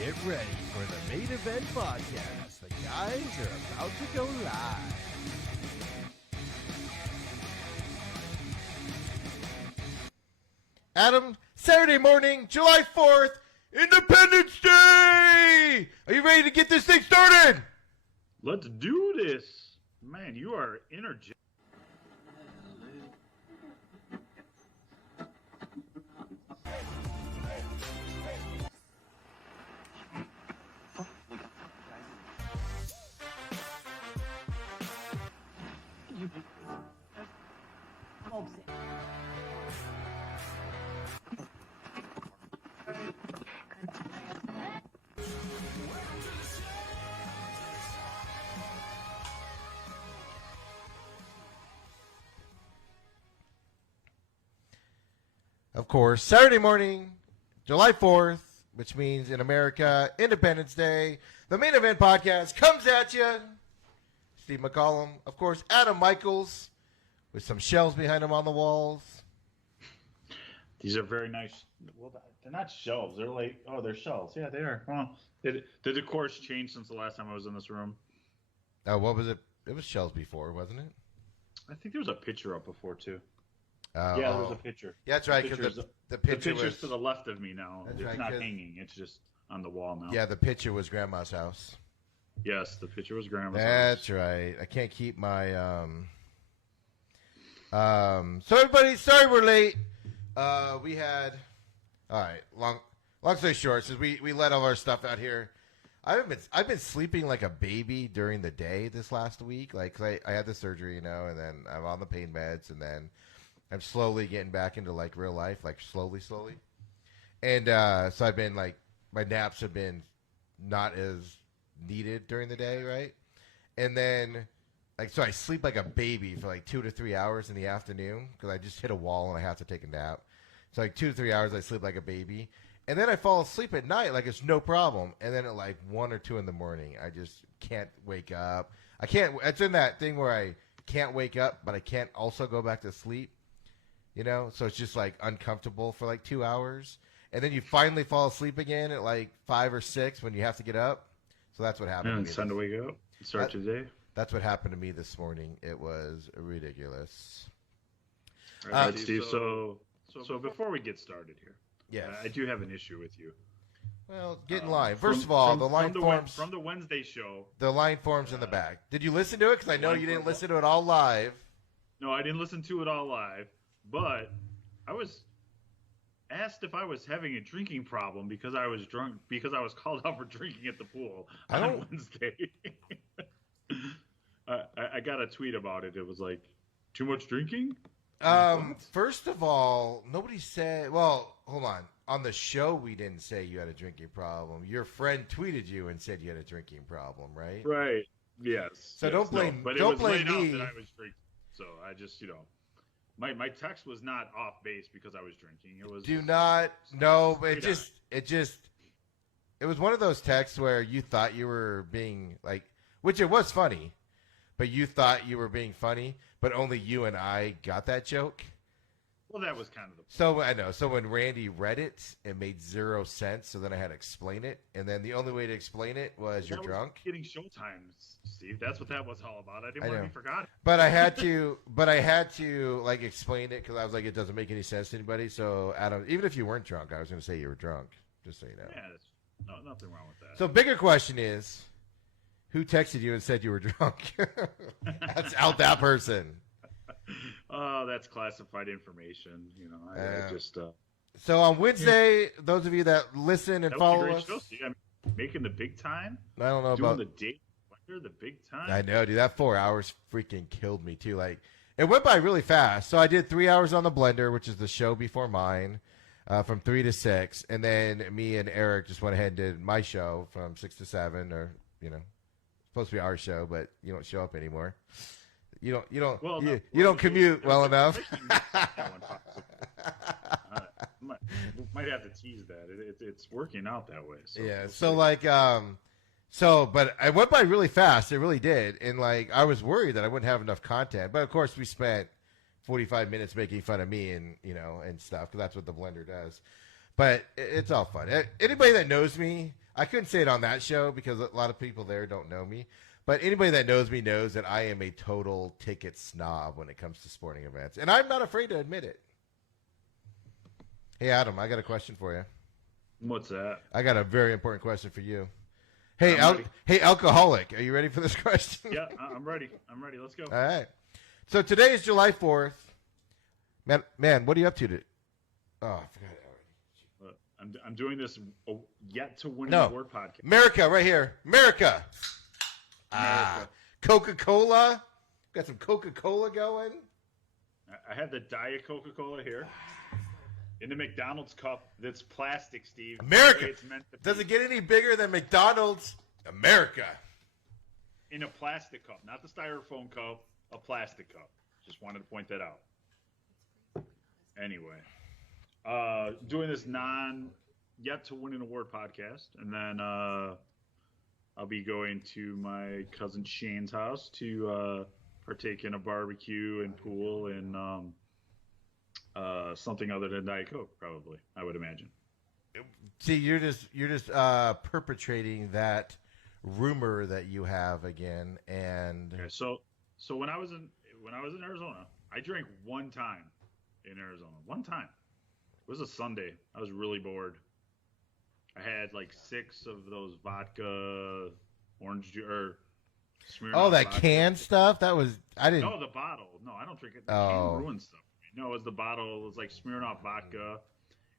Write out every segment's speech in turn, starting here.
Get ready for the main event podcast. The guys are about to go live. Adam, Saturday morning, July 4th, Independence Day! Are you ready to get this thing started? Let's do this. Man, you are energetic. Of course, Saturday morning, July 4th, which means in America, Independence Day. The main event podcast comes at you. Steve McCollum, of course, Adam Michaels, with some shells behind him on the walls. These are very nice. Well, they're not shelves. They're like, oh, they're shelves. Yeah, they are. Well, the decor's changed since the last time I was in this room. Oh, what was it? It was shells before, wasn't it? I think there was a picture up before, too. Yeah, there was a picture. Yeah, that's right, because the picture's was to the left of me now. That's it's right, not hanging. It's just on the wall now. Yeah, the picture was Grandma's house. Yes, the picture was Grandma's house. That's right. I can't keep my So everybody, sorry we're late. We had all right. Long story short, since we let all our stuff out here, I've been sleeping like a baby during the day this last week. Like 'cause I had the surgery, and then I'm on the pain meds, and then I'm slowly getting back into like real life, like slowly. And so I've been like my naps have been not as needed during the day, right? And then so I sleep like a baby for like 2 to 3 hours in the afternoon because I just hit a wall and I have to take a nap. So like 2 to 3 hours I sleep like a baby. And then I fall asleep at night like it's no problem. And then at like 1 or 2 in the morning, I just can't wake up. It's in that thing where I can't wake up, but I can't also go back to sleep. So it's just like uncomfortable for like 2 hours. And then you finally fall asleep again at like 5 or 6 when you have to get up. So that's what happened. And it's time to wake up. Start your day. That's what happened to me this morning. It was ridiculous. All right, Steve. So before we get started here, yes. I do have an issue with you. Well, get in line. First of all, the line forms from the Wednesday show. The line forms in the back. Did you listen to it? Because I know you didn't listen to it all live. No, I didn't listen to it all live. But I was asked if I was having a drinking problem because I was drunk, because I was called out for drinking at the pool on Wednesday. I got a tweet about it. It was like, too much drinking? First of all, nobody said, well, hold on. On the show, we didn't say you had a drinking problem. Your friend tweeted you and said you had a drinking problem, right? Right. Yes. So yes. don't blame, but don't it was blame laid me. out that I was drinking. So I just, my text was not off base because I was drinking. It was. Do not. No, it was one of those texts where you thought you were being like, which it was funny, but you thought you were being funny, but only you and I got that joke. Well, that was kind of the point. So I know. So when Randy read it, it made 0 sense. So then I had to explain it, and then the only way to explain it was you're drunk. Getting showtime, Steve. That's what that was all about. I didn't want to be forgotten. But I had to like explain it because I was like, it doesn't make any sense to anybody. So Adam, even if you weren't drunk, I was going to say you were drunk, just so you know. Yeah, nothing wrong with that. So bigger question is, who texted you and said you were drunk? That's out that person. Oh, that's classified information. I just. So on Wednesday, those of you that listen and follow us, show, Steve. Making the big time. I don't know doing about the date. The big time. I know, dude. That 4 hours freaking killed me too. Like it went by really fast. So I did 3 hours on the Blender, which is the show before mine, from 3 to 6, and then me and Eric just went ahead and did my show from 6 to 7, or supposed to be our show, but you don't show up anymore. You don't commute well enough. Might have to tease that. It's working out that way. So yeah. We'll so but I went by really fast. It really did, and like I was worried that I wouldn't have enough content. But of course, we spent 45 minutes making fun of me and and stuff because that's what the Blender does. But it's all fun. Anybody that knows me, I couldn't say it on that show because a lot of people there don't know me. But anybody that knows me knows that I am a total ticket snob when it comes to sporting events. And I'm not afraid to admit it. Hey, Adam, I got a question for you. What's that? I got a very important question for you. Hey, Hey, alcoholic, are you ready for this question? Yeah, I'm ready. Let's go. All right. So today is July 4th. Man, what are you up to today? Oh, I forgot it already. I'm doing this yet to win No. an award podcast. America, right here. America. Coca-Cola. Got some Coca-Cola going. I have the Diet Coca-Cola here. In the McDonald's cup that's plastic, Steve. America. It's meant to be. Does it get any bigger than McDonald's? America. In a plastic cup, not the styrofoam cup, a plastic cup. Just wanted to point that out. Anyway, doing this yet to win an award podcast, and then I'll be going to my cousin Shane's house to partake in a barbecue and pool and something other than Diet Coke, probably, I would imagine. See, you're just perpetrating that rumor that you have again, and Okay, so when I was in Arizona, I drank one time in Arizona. One time. It was a Sunday. I was really bored. I had like 6 of those vodka orange juice or Smirnoff that vodka. canned stuff. That was I didn't. No, the bottle. No, I don't drink it. The Oh. can ruins stuff. No, it was the bottle. It was like Smirnoff vodka,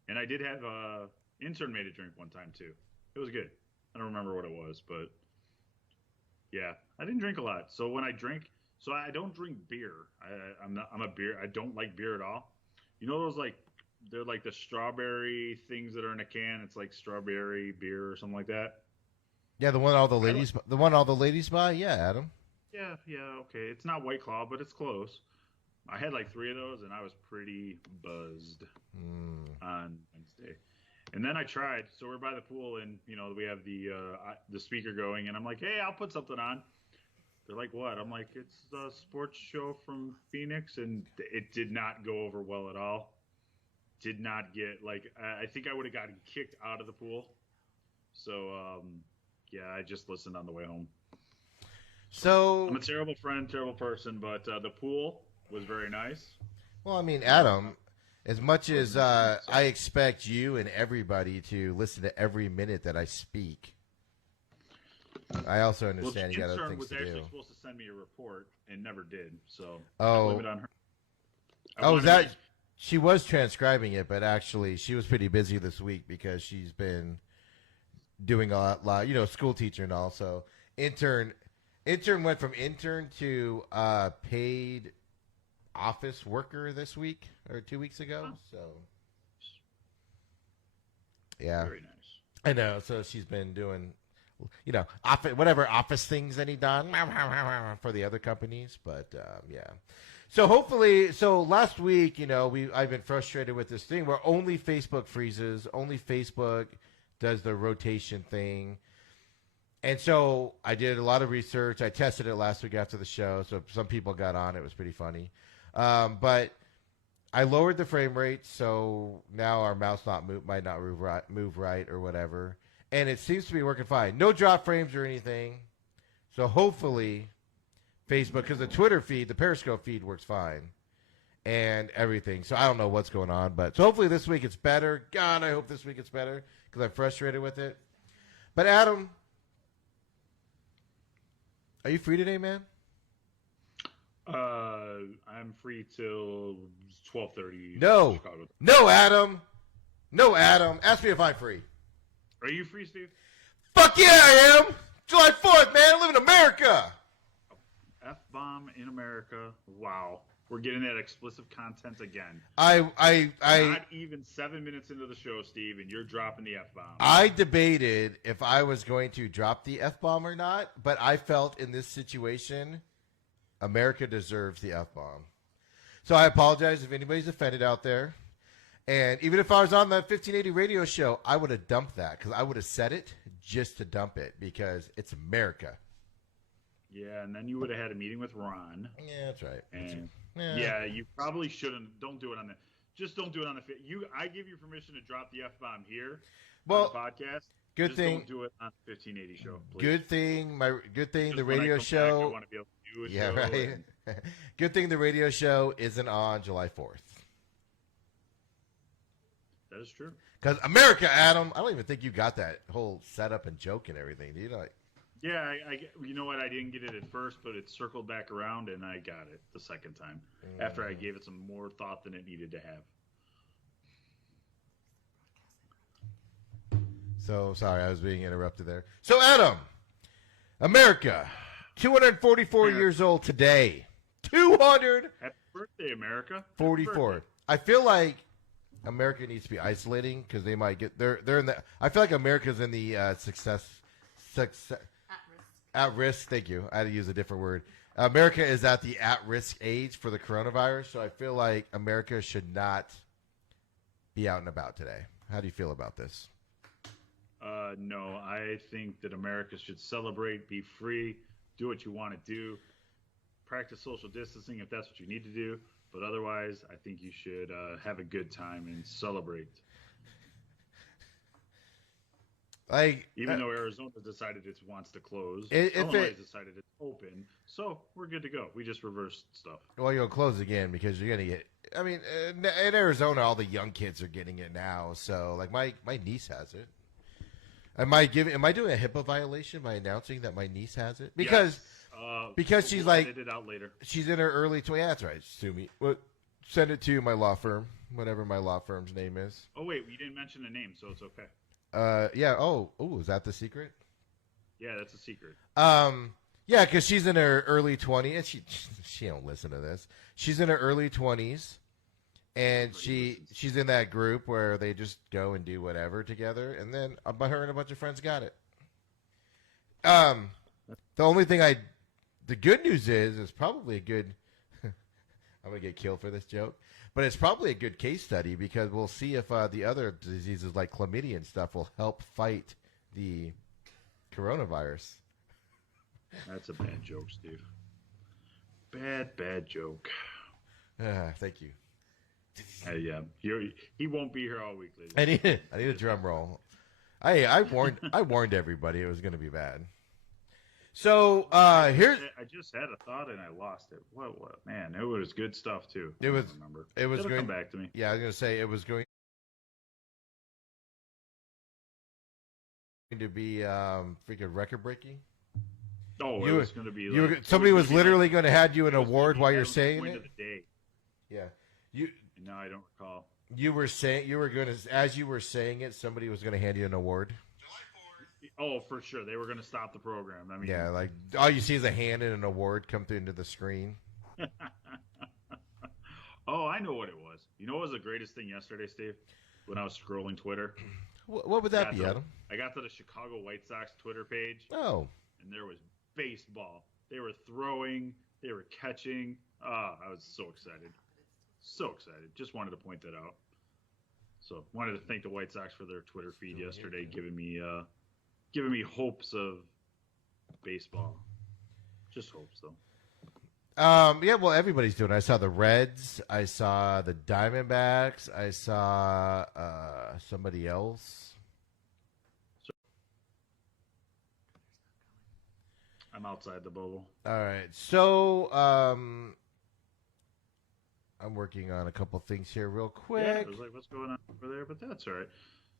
and I did have a intern made a drink one time too. It was good. I don't remember what it was, but yeah, I didn't drink a lot. So when I drink, so I don't drink beer. I'm a beer. I don't like beer at all. You know those they're like the strawberry things that are in a can. It's like strawberry beer or something like that. Yeah, the one all the ladies buy. Yeah, Adam. Yeah, okay. It's not White Claw, but it's close. I had like 3 of those, and I was pretty buzzed on Wednesday. And then I tried. So we're by the pool, and we have the speaker going, and I'm like, hey, I'll put something on. They're like, what? I'm like, it's a sports show from Phoenix, and it did not go over well at all. Did not get I think I would have gotten kicked out of the pool. So yeah, I just listened on the way home. So I'm a terrible friend, terrible person, but the pool was very nice. Well, I mean, Adam, as much as I expect you and everybody to listen to every minute that I speak, I also understand you got other things was to actually do. supposed to send me a report and never did, so Oh. I blame it on her. She was transcribing it, but actually she was pretty busy this week because she's been doing a lot, school teacher and all. So intern went from intern to paid office worker this week or 2 weeks ago. Oh. So yeah, Very nice. I know. So she's been doing, whatever office things that he done for the other companies. But yeah. So hopefully, last week, I've been frustrated with this thing where only Facebook freezes, only Facebook does the rotation thing. And so I did a lot of research. I tested it last week after the show, so some people got on. It was pretty funny. But I lowered the frame rate, so now our mouse might not move right or whatever. And it seems to be working fine. No drop frames or anything. So hopefully Facebook, because the Twitter feed, the Periscope feed works fine and everything. So I don't know what's going on. But so hopefully this week it's better. God, I hope this week it's better because I'm frustrated with it. But Adam, are you free today, man? I'm free till 12:30. No, Adam. Ask me if I'm free. Are you free, Steve? Fuck yeah, I am. July 4th, man. I live in America. F-bomb in America. Wow. We're getting that explicit content again. Not even 7 minutes into the show, Steve, and you're dropping the F-bomb. I debated if I was going to drop the F-bomb or not, but I felt in this situation, America deserves the F-bomb. So I apologize if anybody's offended out there. And even if I was on the 1580 radio show, I would have dumped that because I would have said it just to dump it because it's America. Yeah, and then you would have had a meeting with Ron. Yeah, that's right. And yeah, you probably shouldn't. Don't do it on that. Just don't do it on the I give you permission to drop the F-bomb here Well, on the podcast. Good Just thing. don't do it on the 1580 show, please. Good thing. Just The when I radio come show. Back, I want to be able to do a Yeah, show. right. Good thing the radio show isn't on July 4th. That is true. Because America, Adam, I don't even think you got that whole setup and joke and everything. Do you know? Yeah, you know what? I didn't get it at first, but it circled back around, and I got it the second time after I gave it some more thought than it needed to have. So, sorry, I was being interrupted there. So, Adam, America, 244 years old today. 244. Happy birthday, America. 44. I feel like America needs to be isolating because they might get they're in the. I feel like America's in the success at risk. Thank you. I had to use a different word. America is at the at-risk age for the coronavirus, so I feel like America should not be out and about today. How do you feel about this? No, I think that America should celebrate, be free, do what you want to do, practice social distancing if that's what you need to do. But otherwise, I think you should have a good time and celebrate. Even though Arizona decided it wants to close, Illinois decided it's open, so we're good to go. We just reversed stuff. Well, you'll close again because you're gonna get. I mean, in Arizona, all the young kids are getting it now. So, like my niece has it. Am I doing a HIPAA violation by announcing that my niece has it? Because she's like, edit it out later. She's in her early 20s. Yeah, that's right. Sue me. Well, send it to my law firm, whatever my law firm's name is. Oh wait, we didn't mention the name, so it's okay. Yeah. Oh, is that the secret? Yeah, that's a secret. Yeah, because she's in her early 20s, and she don't listen to this. She's in her early 20s, and she's in that group where they just go and do whatever together, and then her and a bunch of friends got it. The only thing the good news is it's probably a good. I'm gonna get killed for this joke, but it's probably a good case study because we'll see if the other diseases like chlamydia and stuff will help fight the coronavirus. That's a bad joke, Steve. Bad joke. Thank you. Yeah, he won't be here all week, ladies. I need a drum roll. I warned everybody it was going to be bad. So here's. I just had a thought and I lost it. What? Man, it was good stuff too. It was. Remember. It was going to come back to me. Yeah, I was going to say it was going to be freaking record breaking. Oh, it was going to be. Somebody was literally going to hand you an award while you're saying it. Of the day. Yeah, No, I don't recall. You were going to, as you were saying it, somebody was going to hand you an award. Oh, for sure, they were going to stop the program. I mean, yeah, like all you see is a hand and an award come through into the screen. Oh, I know what it was. You know what was the greatest thing yesterday, Steve? When I was scrolling Twitter. What would that be, Adam? I got to the Chicago White Sox Twitter page. Oh. And there was baseball. They were throwing. They were catching. I was so excited. So excited. Just wanted to point that out. So wanted to thank the White Sox for their Twitter feed yesterday, giving me hopes of baseball. Just hopes, though. Yeah, well, everybody's doing it. I saw the Reds. I saw the Diamondbacks. I saw somebody else. I'm outside the bubble. All right. So, I'm working on a couple things here real quick. Yeah, I was like, what's going on over there? But that's all right.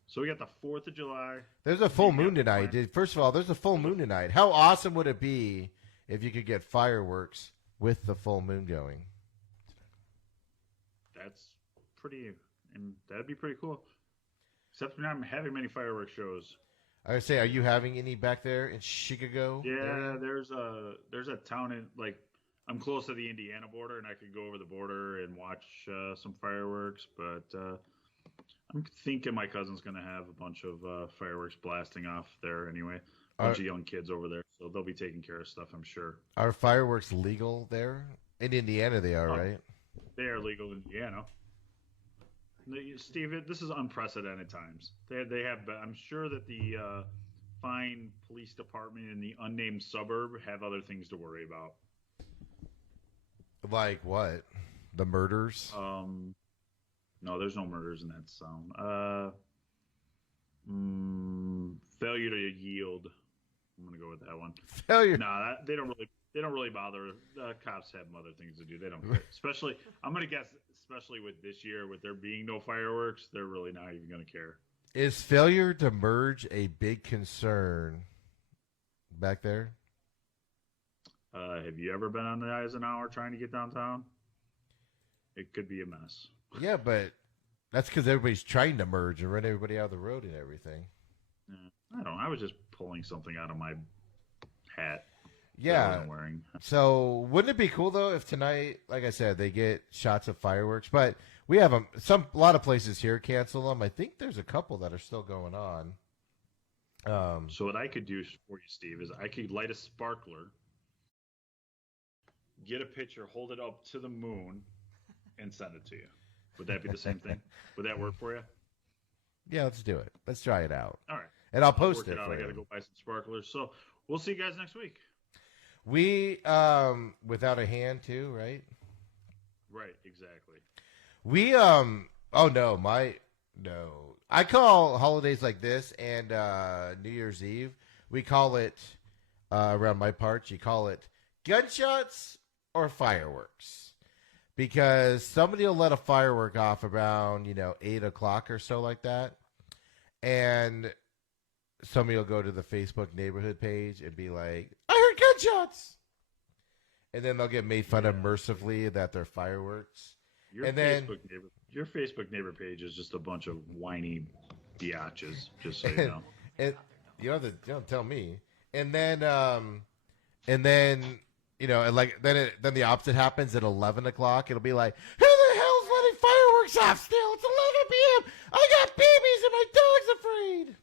So we got the 4th of July. There's a full moon tonight. First of all, there's a full moon tonight. How awesome would it be if you could get fireworks with the full moon going? That's that'd be pretty cool. Except we're not having many fireworks shows. I would say, are you having any back there in Chicago? Yeah, there's a town in I'm close to the Indiana border, and I could go over the border and watch some fireworks. But I'm thinking my cousin's going to have a bunch of fireworks blasting off there anyway. A bunch of young kids over there, so they'll be taking care of stuff, I'm sure. Are fireworks legal there? In Indiana, they are, right? They are legal in Indiana. Steve, this is unprecedented times. They have. I'm sure that the fine police department in the unnamed suburb have other things to worry about. Like what? The murders? No, there's no murders in that song. Failure to yield. I'm gonna go with that one. Failure. No, they don't really bother. The cops have other things to do. They don't care. Especially, I'm gonna guess, especially with this year, with there being no fireworks, they're really not even gonna care. Is failure to merge a big concern back there? Have you ever been on the Eisenhower trying to get downtown? It could be a mess. Yeah, but that's because everybody's trying to merge and run everybody out of the road and everything. I don't know. I was just pulling something out of my hat. Yeah. That I wasn't wearing. So wouldn't it be cool though if tonight, like I said, they get shots of fireworks? But we have a lot of places here cancel them. I think there's a couple that are still going on. So what I could do for you, Steve, is I could light a sparkler, get a picture, hold it up to the moon, and send it to you. Would that be the same thing? Would that work for you? Yeah, let's do it. Let's try it out. All right. And I'll post work it out. for I got to you. go buy some sparklers. So we'll see you guys next week. We without a hand too, right? Right, exactly. We oh no, I call holidays like this and New Year's Eve, we call it around my parts, you call it gunshots or fireworks. Because somebody will let a firework off around, 8 o'clock or so like that. And somebody will go to the Facebook neighborhood page and be like, I heard gunshots. And then they'll get made fun of mercifully that they're fireworks. Your Facebook neighbor page is just a bunch of whiny biatches, just so you know. And you don't tell me. And then and then the opposite happens at 11 o'clock. It'll be like, who the hell's letting fireworks off still? It's 11 p.m. I got babies and my dog's afraid.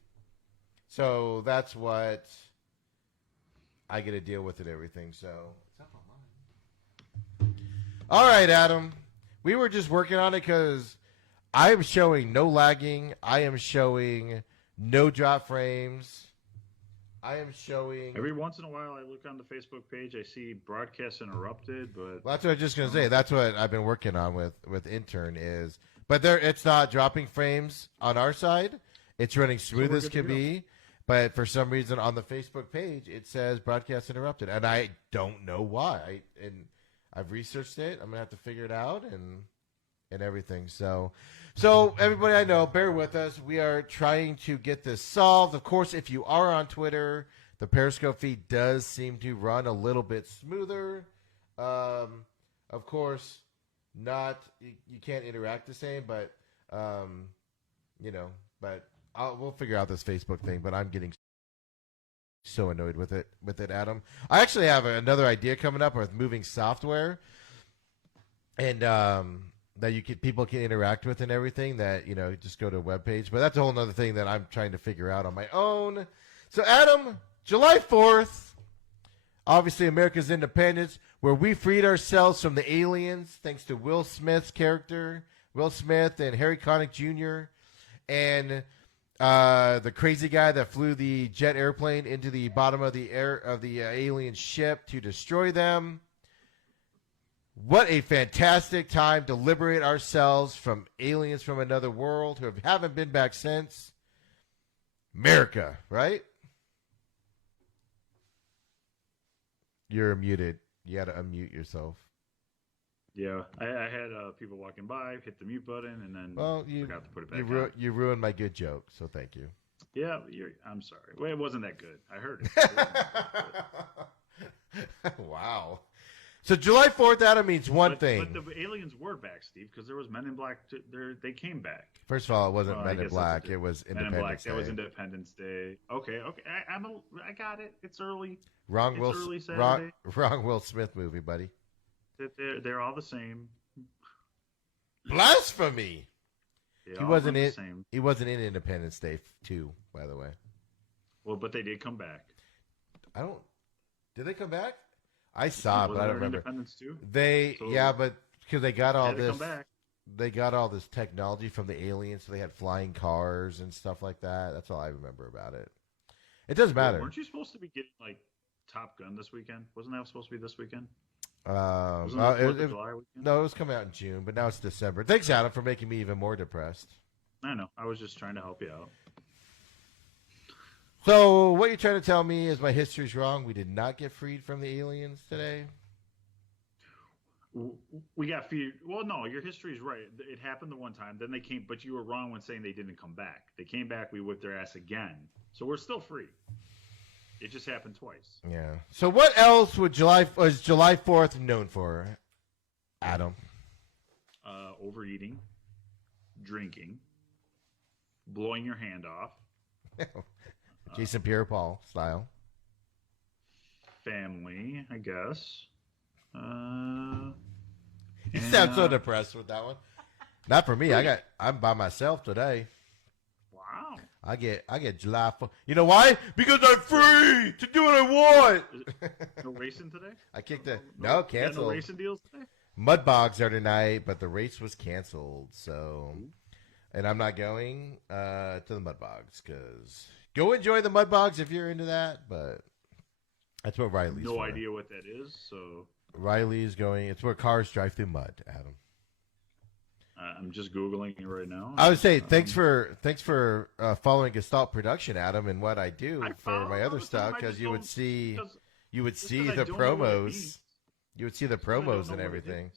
So that's what I get to deal with and everything. So it's up online. All right, Adam. We were just working on it because I am showing no lagging. I am showing no drop frames. I am showing. Every once in a while, I look on the Facebook page. I see broadcast interrupted, but Well, that's what I was just gonna say. That's what I've been working on with Intern is, but it's not dropping frames on our side. It's running smooth as can be, but for some reason on the Facebook page it says broadcast interrupted, and I don't know why. I've researched it. I'm gonna have to figure it out and everything. So everybody I know, bear with us. We are trying to get this solved. Of course, if you are on Twitter, the Periscope feed does seem to run a little bit smoother. Of course, you can't interact the same, but we'll figure out this Facebook thing. But I'm getting so annoyed with it, Adam. I actually have another idea coming up with moving software, and that people can interact with and everything. That just go to a web page. But that's a whole other thing that I'm trying to figure out on my own. So, Adam, July 4th, obviously America's independence, where we freed ourselves from the aliens, thanks to Will Smith's character, Will Smith and Harry Connick Jr. and the crazy guy that flew the jet airplane into the bottom of the alien ship to destroy them. What a fantastic time to liberate ourselves from aliens from another world who haven't been back since. America, right? You're muted. You got to unmute yourself. yeah, I had people walking by, hit the mute button, and then forgot to put it back on. You ruined my good joke, so thank you. Yeah, I'm sorry. Well, it wasn't that good. I heard it. Wow. So July 4th, Adam, means one thing. But the aliens were back, Steve, because there was Men in Black. They came back. First of all, it wasn't Men in Black. It was Men in Independence Black. Day. That was Independence Day. Okay. I got it. It's early. Wrong Will Smith movie, buddy. They're all the same. Blasphemy. He wasn't in Independence Day 2, by the way. Well, but they did come back. Did they come back? I saw it, but I don't remember. Independence 2? But because they got all this, come back. they got all this technology from the aliens, so they had flying cars and stuff like that. That's all I remember about it. It doesn't matter. Weren't you supposed to be getting like Top Gun this weekend? Wasn't that supposed to be this weekend? Wasn't it 4th of July weekend? No, it was coming out in June, but now it's December. Thanks, Adam, for making me even more depressed. I know. I was just trying to help you out. So what you're trying to tell me is my history's wrong. We did not get freed from the aliens today. We got feared. Well, no, your history's right. It happened the one time. Then they came, but you were wrong when saying they didn't come back. They came back. We whipped their ass again. So we're still free. It just happened twice. Yeah. So what else was July 4th known for, Adam? Overeating, drinking, blowing your hand off. Jason Pierre-Paul style. Family, I guess. You sound so depressed with that one. Not for me. I'm by myself today. Wow. I get July 4th. You know why? Because I'm free to do what I want. No racing today? I kicked the no canceled. No racing deals today? Mud bogs are tonight, but the race was canceled. So, and I'm not going to the mud bogs because go enjoy the mud bogs if you're into that. But that's what Riley's. No for. idea what that is. So Riley's going. It's where cars drive through mud, Adam. I'm just Googling it right now. I would say thanks for following Gestalt Production, Adam, and what I do for my other stuff because you would see the promos. You would see the promos and everything.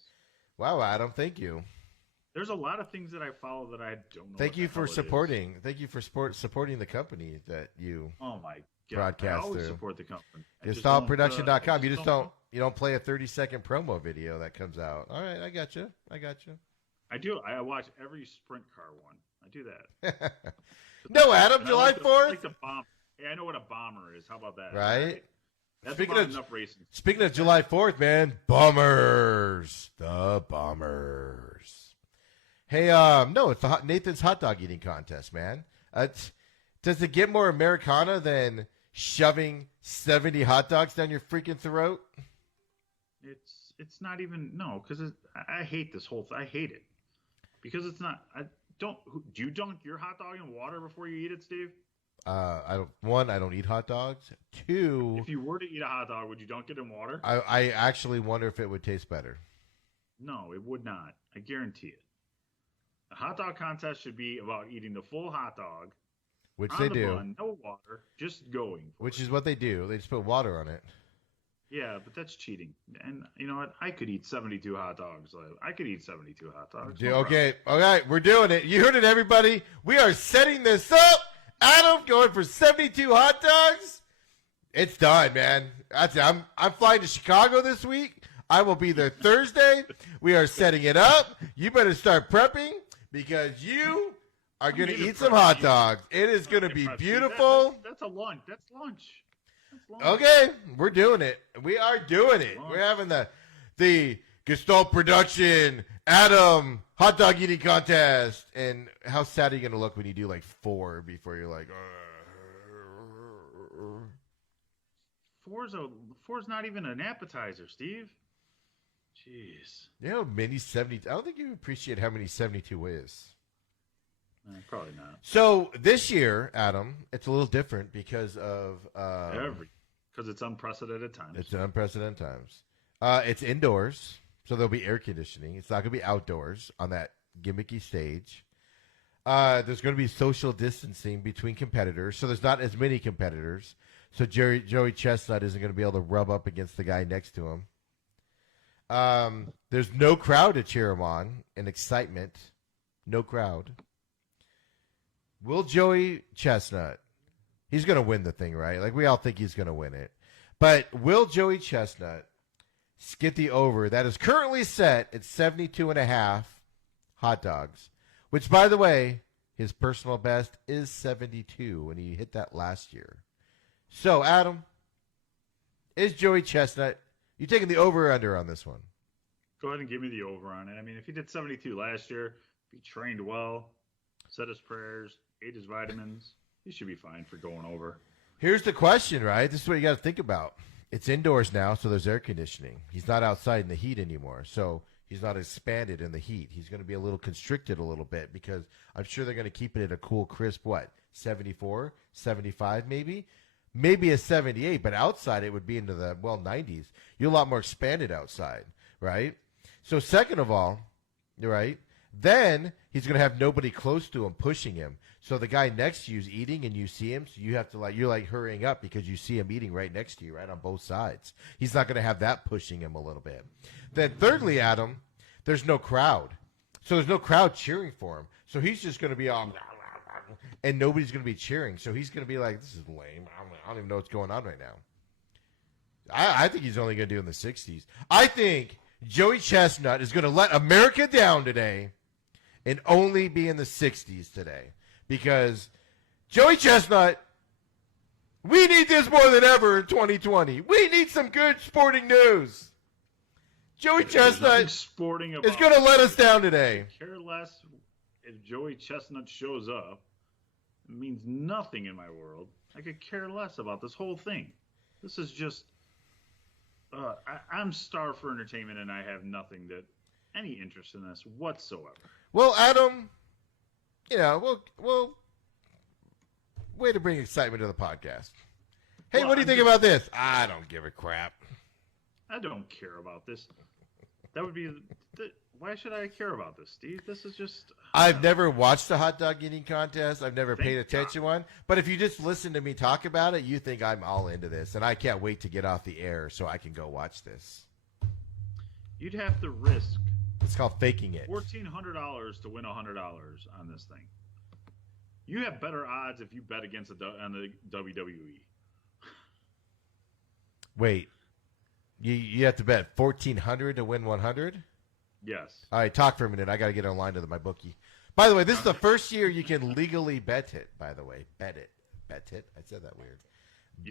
Wow, Adam, thank you. There's a lot of things that I follow that I don't know. Thank you for supporting. Thank you for supporting the company that you. Oh my God! Broadcast I always through. support the company. GestaltProduction.com. You don't play a 30-second promo video that comes out. All right, I got you. I do. I watch every sprint car one. I do that. No, Adam, July 4th. Like the bomb. Hey, I know what a bomber is. How about that? Right. That's enough racing. Speaking of July 4th, man, Bombers. The Bombers. Hey, no, it's Nathan's hot dog eating contest, man. Does it get more Americana than shoving 70 hot dogs down your freaking throat? It's not even because I hate this whole thing. I hate it because it's not. Do you dunk your hot dog in water before you eat it, Steve? I don't eat hot dogs. 2, if you were to eat a hot dog, would you dunk it in water? I actually wonder if it would taste better. No, it would not. I guarantee it. The hot dog contest should be about eating the full hot dog, which they do. Bun, no water, just going. Which is what they do. They just put water on it. Yeah, but that's cheating. And you know what? I could eat 72 hot dogs. I could eat 72 hot dogs. No okay. All right. We're doing it. You heard it, everybody. We are setting this up. Adam going for 72 hot dogs. It's done, man. I'm flying to Chicago this week. I will be there Thursday. We are setting it up. You better start prepping because you are going to eat some hot dogs. It is going to be beautiful. That's a lunch. That's lunch. Okay, we're doing it. We are doing it. We're having the Gestalt Production Adam hot dog eating contest. And how sad are you going to look when you do like 4 before you're like, Four's not even an appetizer, Steve. Jeez. You know, many 70. I don't think you appreciate how many 72 is. Probably not. So this year, Adam, it's a little different because of because it's unprecedented times. It's unprecedented times. It's indoors, so there'll be air conditioning. It's not going to be outdoors on that gimmicky stage. There's going to be social distancing between competitors, so there's not as many competitors. So Joey Chestnut isn't going to be able to rub up against the guy next to him. There's no crowd to cheer him on in excitement. No crowd. Will Joey Chestnut, he's going to win the thing, right? Like, we all think he's going to win it. But will Joey Chestnut get the over that is currently set at 72.5 hot dogs, which, by the way, his personal best is 72, and he hit that last year. So, Adam, is Joey Chestnut, you taking the over or under on this one? Go ahead and give me the over on it. I mean, if he did 72 last year, if he trained well, said his prayers, ate his vitamins, he should be fine for going over. Here's the question, right? This is what you got to think about. It's indoors now, so there's air conditioning. He's not outside in the heat anymore, so he's not expanded in the heat. He's going to be a little constricted a little bit because I'm sure they're going to keep it at a cool, crisp, 74, 75 maybe? maybe a 78, but outside it would be into the 90s. You're a lot more expanded outside, right? So second of all, right, then he's going to have nobody close to him pushing him. So the guy next to you is eating and you see him, so you have to you're hurrying up because you see him eating right next to you, right on both sides. He's not going to have that pushing him a little bit. Then thirdly, Adam, there's no crowd. So there's no crowd cheering for him. So he's just going to be all, and nobody's going to be cheering. So he's going to be like, this is lame. I don't even know what's going on right now. I think he's only going to do it in the 60s. I think Joey Chestnut is going to let America down today and only be in the 60s today. Because Joey Chestnut, we need this more than ever in 2020. We need some good sporting news. Joey Chestnut is going to let us down today. I care less if Joey Chestnut shows up. It means nothing in my world. I could care less about this whole thing. This is just... I'm starved for entertainment, and I have any interest in this whatsoever. Well, Adam... well, way to bring excitement to the podcast. Hey, what do you think about this? I don't give a crap. I don't care about this. That would be... Why should I care about this, Steve? This is just... I've never watched a hot dog eating contest. I've never paid attention to one. But if you just listen to me talk about it, you think I'm all into this. And I can't wait to get off the air so I can go watch this. You'd have to risk... It's called faking it. $1,400 to win $100 on this thing. You have better odds if you bet against on the WWE. Wait, you have to bet $1,400 to win 100? Yes. All right, talk for a minute. I got to get online to my bookie. By the way, this is the first year you can legally bet it. By the way, bet it. I said that weird.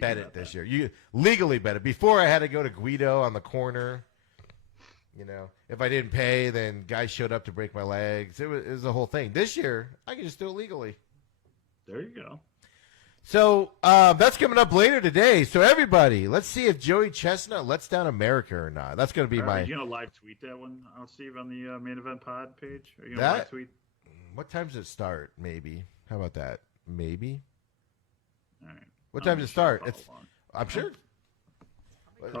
Bet it this year. You legally bet it. Before I had to go to Guido on the corner. If I didn't pay, then guys showed up to break my legs. It was the whole thing. This year, I can just do it legally. There you go. So that's coming up later today. So everybody, let's see if Joey Chestnut lets down America or not. That's going to be Are you going to live tweet that one, Steve, on the main event pod page? Are you going to live tweet? What time does it start? Maybe. How about that? Maybe. All right. What time does it start? I'm sure.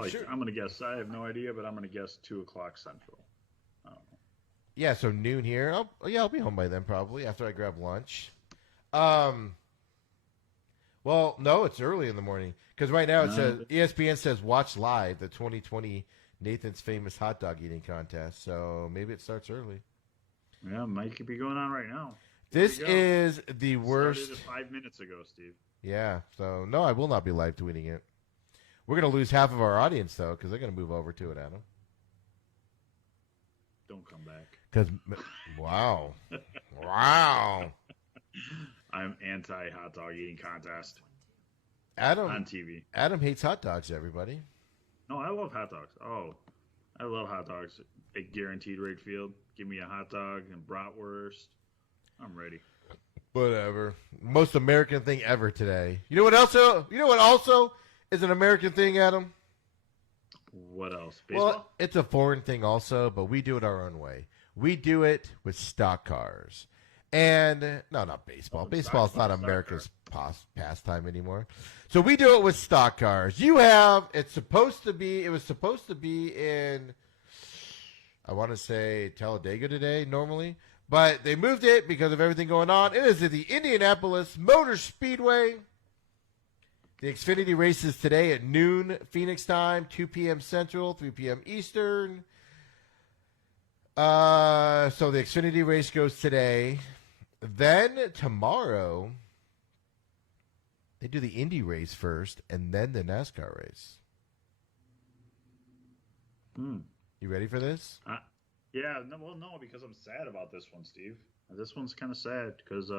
Sure. I'm going to guess. I have no idea, but I'm going to guess 2 o'clock Central. I don't know. Yeah, so noon here. I'll be home by then probably after I grab lunch. Well, no, it's early in the morning because right now it says ESPN says watch live the 2020 Nathan's Famous Hot Dog Eating Contest. So maybe it starts early. Yeah, it might be going on right now. This is the worst. Started 5 minutes ago, Steve. Yeah, so no, I will not be live tweeting it. We're going to lose half of our audience, though, because they're going to move over to it, Adam. Don't come back. Because, wow. Wow. I'm anti-hot dog eating contest. Adam, on TV. Adam hates hot dogs, everybody. No, I love hot dogs. Oh, I love hot dogs. A guaranteed rate field. Give me a hot dog and bratwurst. I'm ready. Whatever. Most American thing ever today. You know what also is an American thing, Adam? What else? Baseball? Well, it's a foreign thing also, but we do it our own way. We do it with stock cars. And, no, not baseball. Baseball's not America's pastime anymore. So we do it with stock cars. It was supposed to be in, I want to say Talladega today, normally. But they moved it because of everything going on. It is at the Indianapolis Motor Speedway. The Xfinity races today at noon Phoenix time, 2 p.m. Central, 3 p.m. Eastern. So the Xfinity race goes today. Then tomorrow, they do the Indy race first, and then the NASCAR race. You ready for this? Yeah. No, because I'm sad about this one, Steve. This one's kind of sad because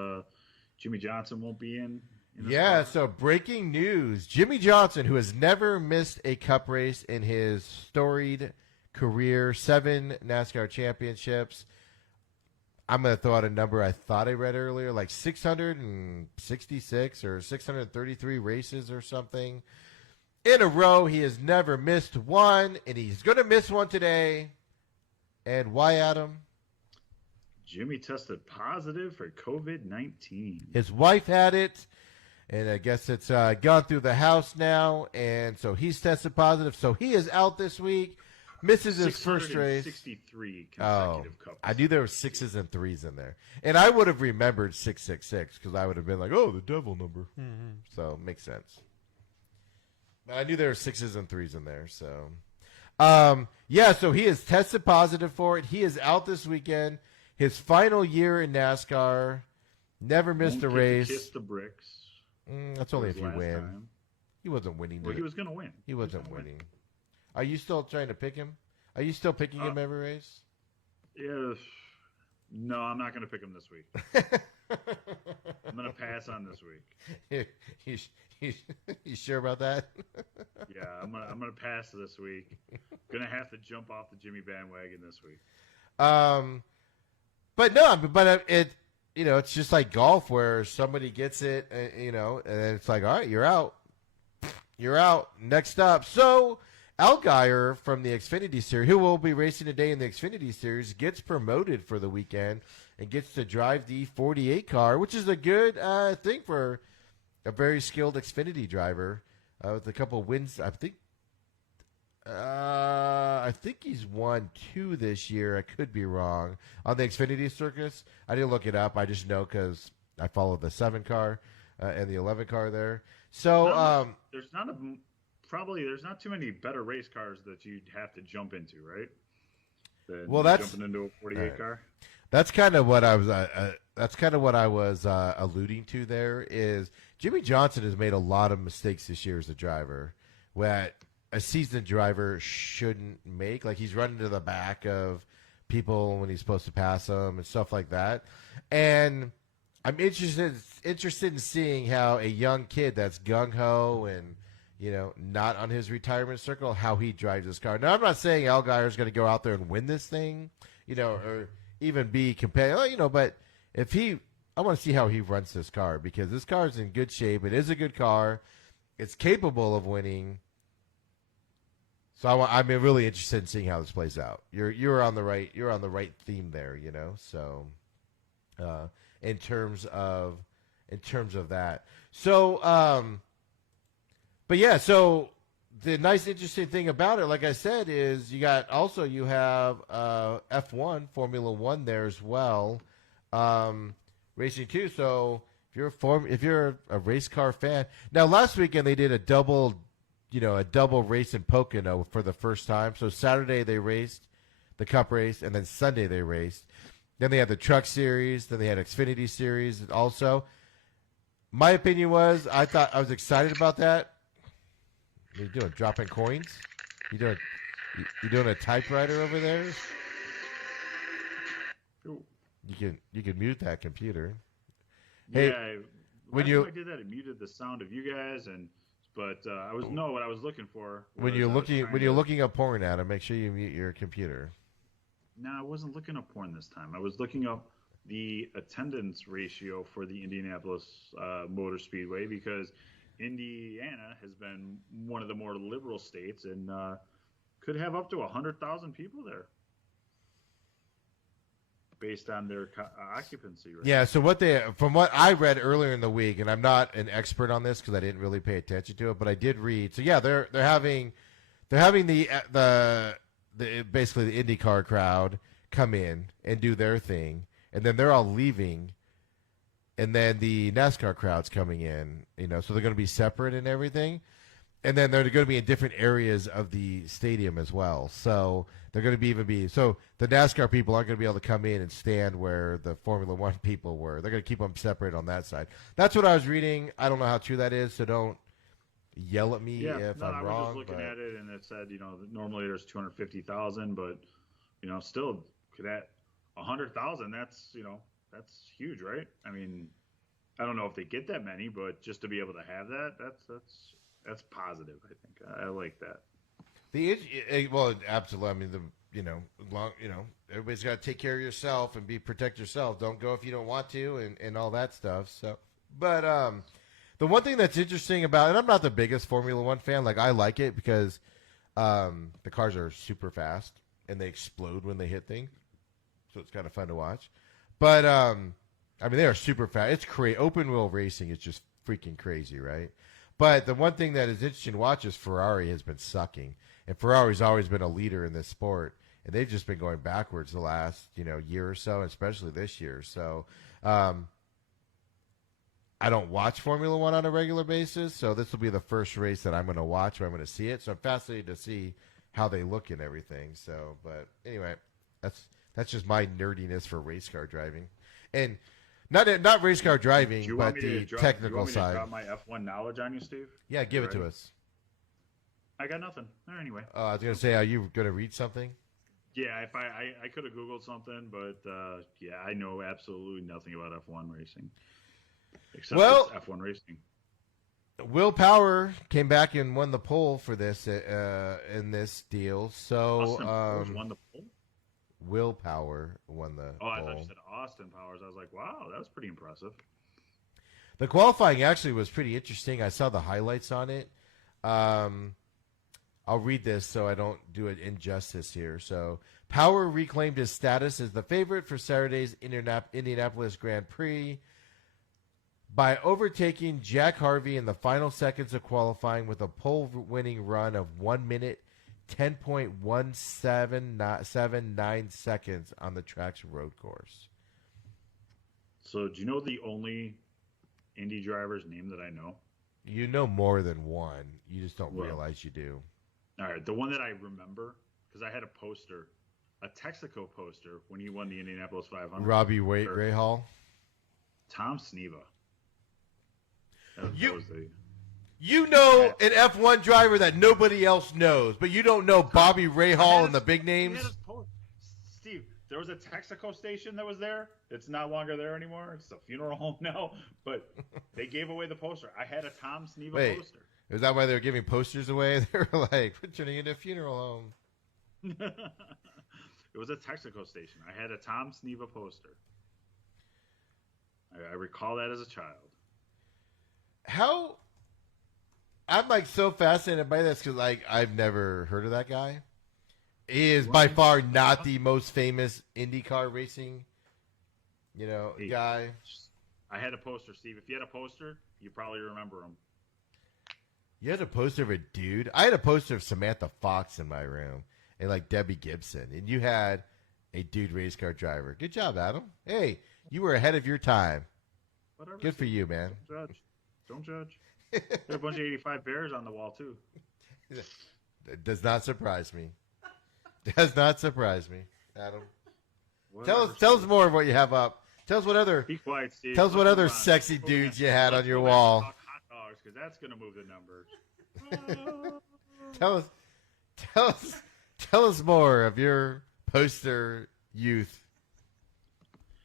Jimmy Johnson won't be in. Yeah, so breaking news. Jimmy Johnson, who has never missed a cup race in his storied career, 7 NASCAR championships. I'm going to throw out a number I thought I read earlier, like 666 or 633 races or something. In a row, he has never missed one, and he's going to miss one today. And why, Adam? Jimmy tested positive for COVID-19. His wife had it. And I guess it's gone through the house now, and so he's tested positive. So he is out this week. Misses his first race. 663 consecutive cups. I knew there were 6s and 3s in there. And I would have remembered 666 because I would have been like, oh, the devil number. Mm-hmm. So it makes sense. But I knew there were 6s and 3s in there. So, so he is tested positive for it. He is out this weekend. His final year in NASCAR. Never missed a race. Kiss the bricks. That's only if you win. Time. He wasn't winning. Well, he was going to win. He wasn't winning. Are you still trying to pick him? Are you still picking him every race? Yeah. No, I'm not going to pick him this week. I'm going to pass on this week. You sure about that? Yeah, I'm gonna pass this week. Gonna have to jump off the Jimmy bandwagon this week. It's just like golf where somebody gets it, and it's like, all right, you're out. You're out. Next up. So, Allgaier from the Xfinity Series, who will be racing today in the Xfinity Series, gets promoted for the weekend and gets to drive the 48 car, which is a good thing for a very skilled Xfinity driver with a couple wins. I think he's won 2 this year. I could be wrong on the Xfinity circus. I didn't look it up. I just know because I follow the 7 car and the 11 car there. So there's not too many better race cars that you'd have to jump into, right? That's jumping into a 48 car. That's kind of what I was. Alluding to. There is Jimmy Johnson has made a lot of mistakes this year as a driver, that a seasoned driver shouldn't make. Like he's running to the back of people when he's supposed to pass them and stuff like that. And I'm interested in seeing how a young kid that's gung ho and not on his retirement circle, how he drives this car. Now I'm not saying Allgaier is going to go out there and win this thing, or even be competitive, but if I want to see how he runs this car because this car is in good shape. It is a good car. It's capable of winning. So I'm really interested in seeing how this plays out. You're on the right theme there, So, in terms of that, so but yeah, so the nice interesting thing about it, like I said, is you have F1 Formula 1 there as well, racing too. So if you're a race car fan, now last weekend they did a double race in Pocono for the first time. So Saturday they raced the Cup race, and then Sunday they raced. Then they had the Truck Series. Then they had Xfinity Series also. My opinion was I was excited about that. What are you doing? Dropping coins? You doing a typewriter over there? You can mute that computer. Hey, yeah, when I did that, it muted the sound of you guys But what I was looking for. When you're looking up porn, Adam, make sure you mute your computer. No, I wasn't looking up porn this time. I was looking up the attendance ratio for the Indianapolis Motor Speedway because Indiana has been one of the more liberal states and could have up to 100,000 people there based on their occupancy rate. Yeah, so from what I read earlier in the week, and I'm not an expert on this because I didn't really pay attention to it, but I did read. So yeah, they're having the basically the IndyCar crowd come in and do their thing, and then they're all leaving, and then the NASCAR crowd's coming in. So they're going to be separate and everything. And then they're going to be in different areas of the stadium as well. So they're going to so the NASCAR people aren't going to be able to come in and stand where the Formula One people were. They're going to keep them separate on that side. That's what I was reading. I don't know how true that is, so don't yell at me if I'm wrong. I was just looking at it, and it said, normally there's 250,000, but, still at 100,000, that's huge, right? I mean, I don't know if they get that many, but just to be able to have that, that's positive. I think I like that. Absolutely. I mean, everybody's got to take care of yourself and protect yourself. Don't go if you don't want to, and all that stuff. So, but the one thing that's interesting about, and I'm not the biggest Formula One fan. Like I like it because the cars are super fast and they explode when they hit things, so it's kind of fun to watch. But they are super fast. It's crazy. Open wheel racing is just freaking crazy, right? But the one thing that is interesting to watch is Ferrari has been sucking, and Ferrari's always been a leader in this sport, and they've just been going backwards the last year or so, especially this year. So I don't watch Formula One on a regular basis, so this will be the first race that I'm going to watch where I'm going to see it. So I'm fascinated to see how they look and everything. So, but anyway, that's just my nerdiness for race car driving, and not race car driving, but the technical side. Do you want me to drop my F1 knowledge on you, Steve? Yeah, give it to us. I got nothing. Anyway. I was going to say, are you going to read something? Yeah, if I could have Googled something, but yeah, I know absolutely nothing about F1 racing. Except F1 racing. Will Power came back and won the pole for this in this deal. So Austin Powers won the pole? Will Power won the pole. I thought you said Austin Powers. I was like, wow, that was pretty impressive. The qualifying actually was pretty interesting. I saw the highlights on it. I'll read this so I don't do it injustice here. So Power reclaimed his status as the favorite for Saturday's Indianapolis Grand Prix by overtaking Jack Harvey in the final seconds of qualifying with a pole-winning run of 1 minute, 10.179 seconds on the track's road course. So do you know the only Indy driver's name that I know? You know more than one. You just don't realize you do. All right, the one that I remember, because I had a poster, a Texaco poster, when he won the Indianapolis 500. Robbie Rahal. Tom Sneva. You know an F1 driver that nobody else knows, but you don't know Bobby Rahal and the big names? Steve, there was a Texaco station that was there. It's no longer there anymore. It's a funeral home now, but they gave away the poster. I had a Tom Sneva poster. Is that why they were giving posters away? They were like, we're turning into a funeral home. It was a Texaco station. I had a Tom Sneva poster. I recall that as a child. I'm like so fascinated by this because I've never heard of that guy. He is by far not the most famous IndyCar racing, guy. I had a poster, Steve. If you had a poster, you probably remember him. You had a poster of a dude? I had a poster of Samantha Fox in my room and Debbie Gibson. And you had a dude race car driver. Good job, Adam. Hey, you were ahead of your time. Whatever, Good for you, man. Don't judge. There's a bunch of 85 Bears on the wall, too. It does not surprise me. Does not surprise me, Adam. Tell us more of what you have up. Tell us what other. Be quiet, Steve. Tell us what other sexy dudes you had on your wall. Hot dogs, because that's going to move the numbers. Tell us more of your poster youth.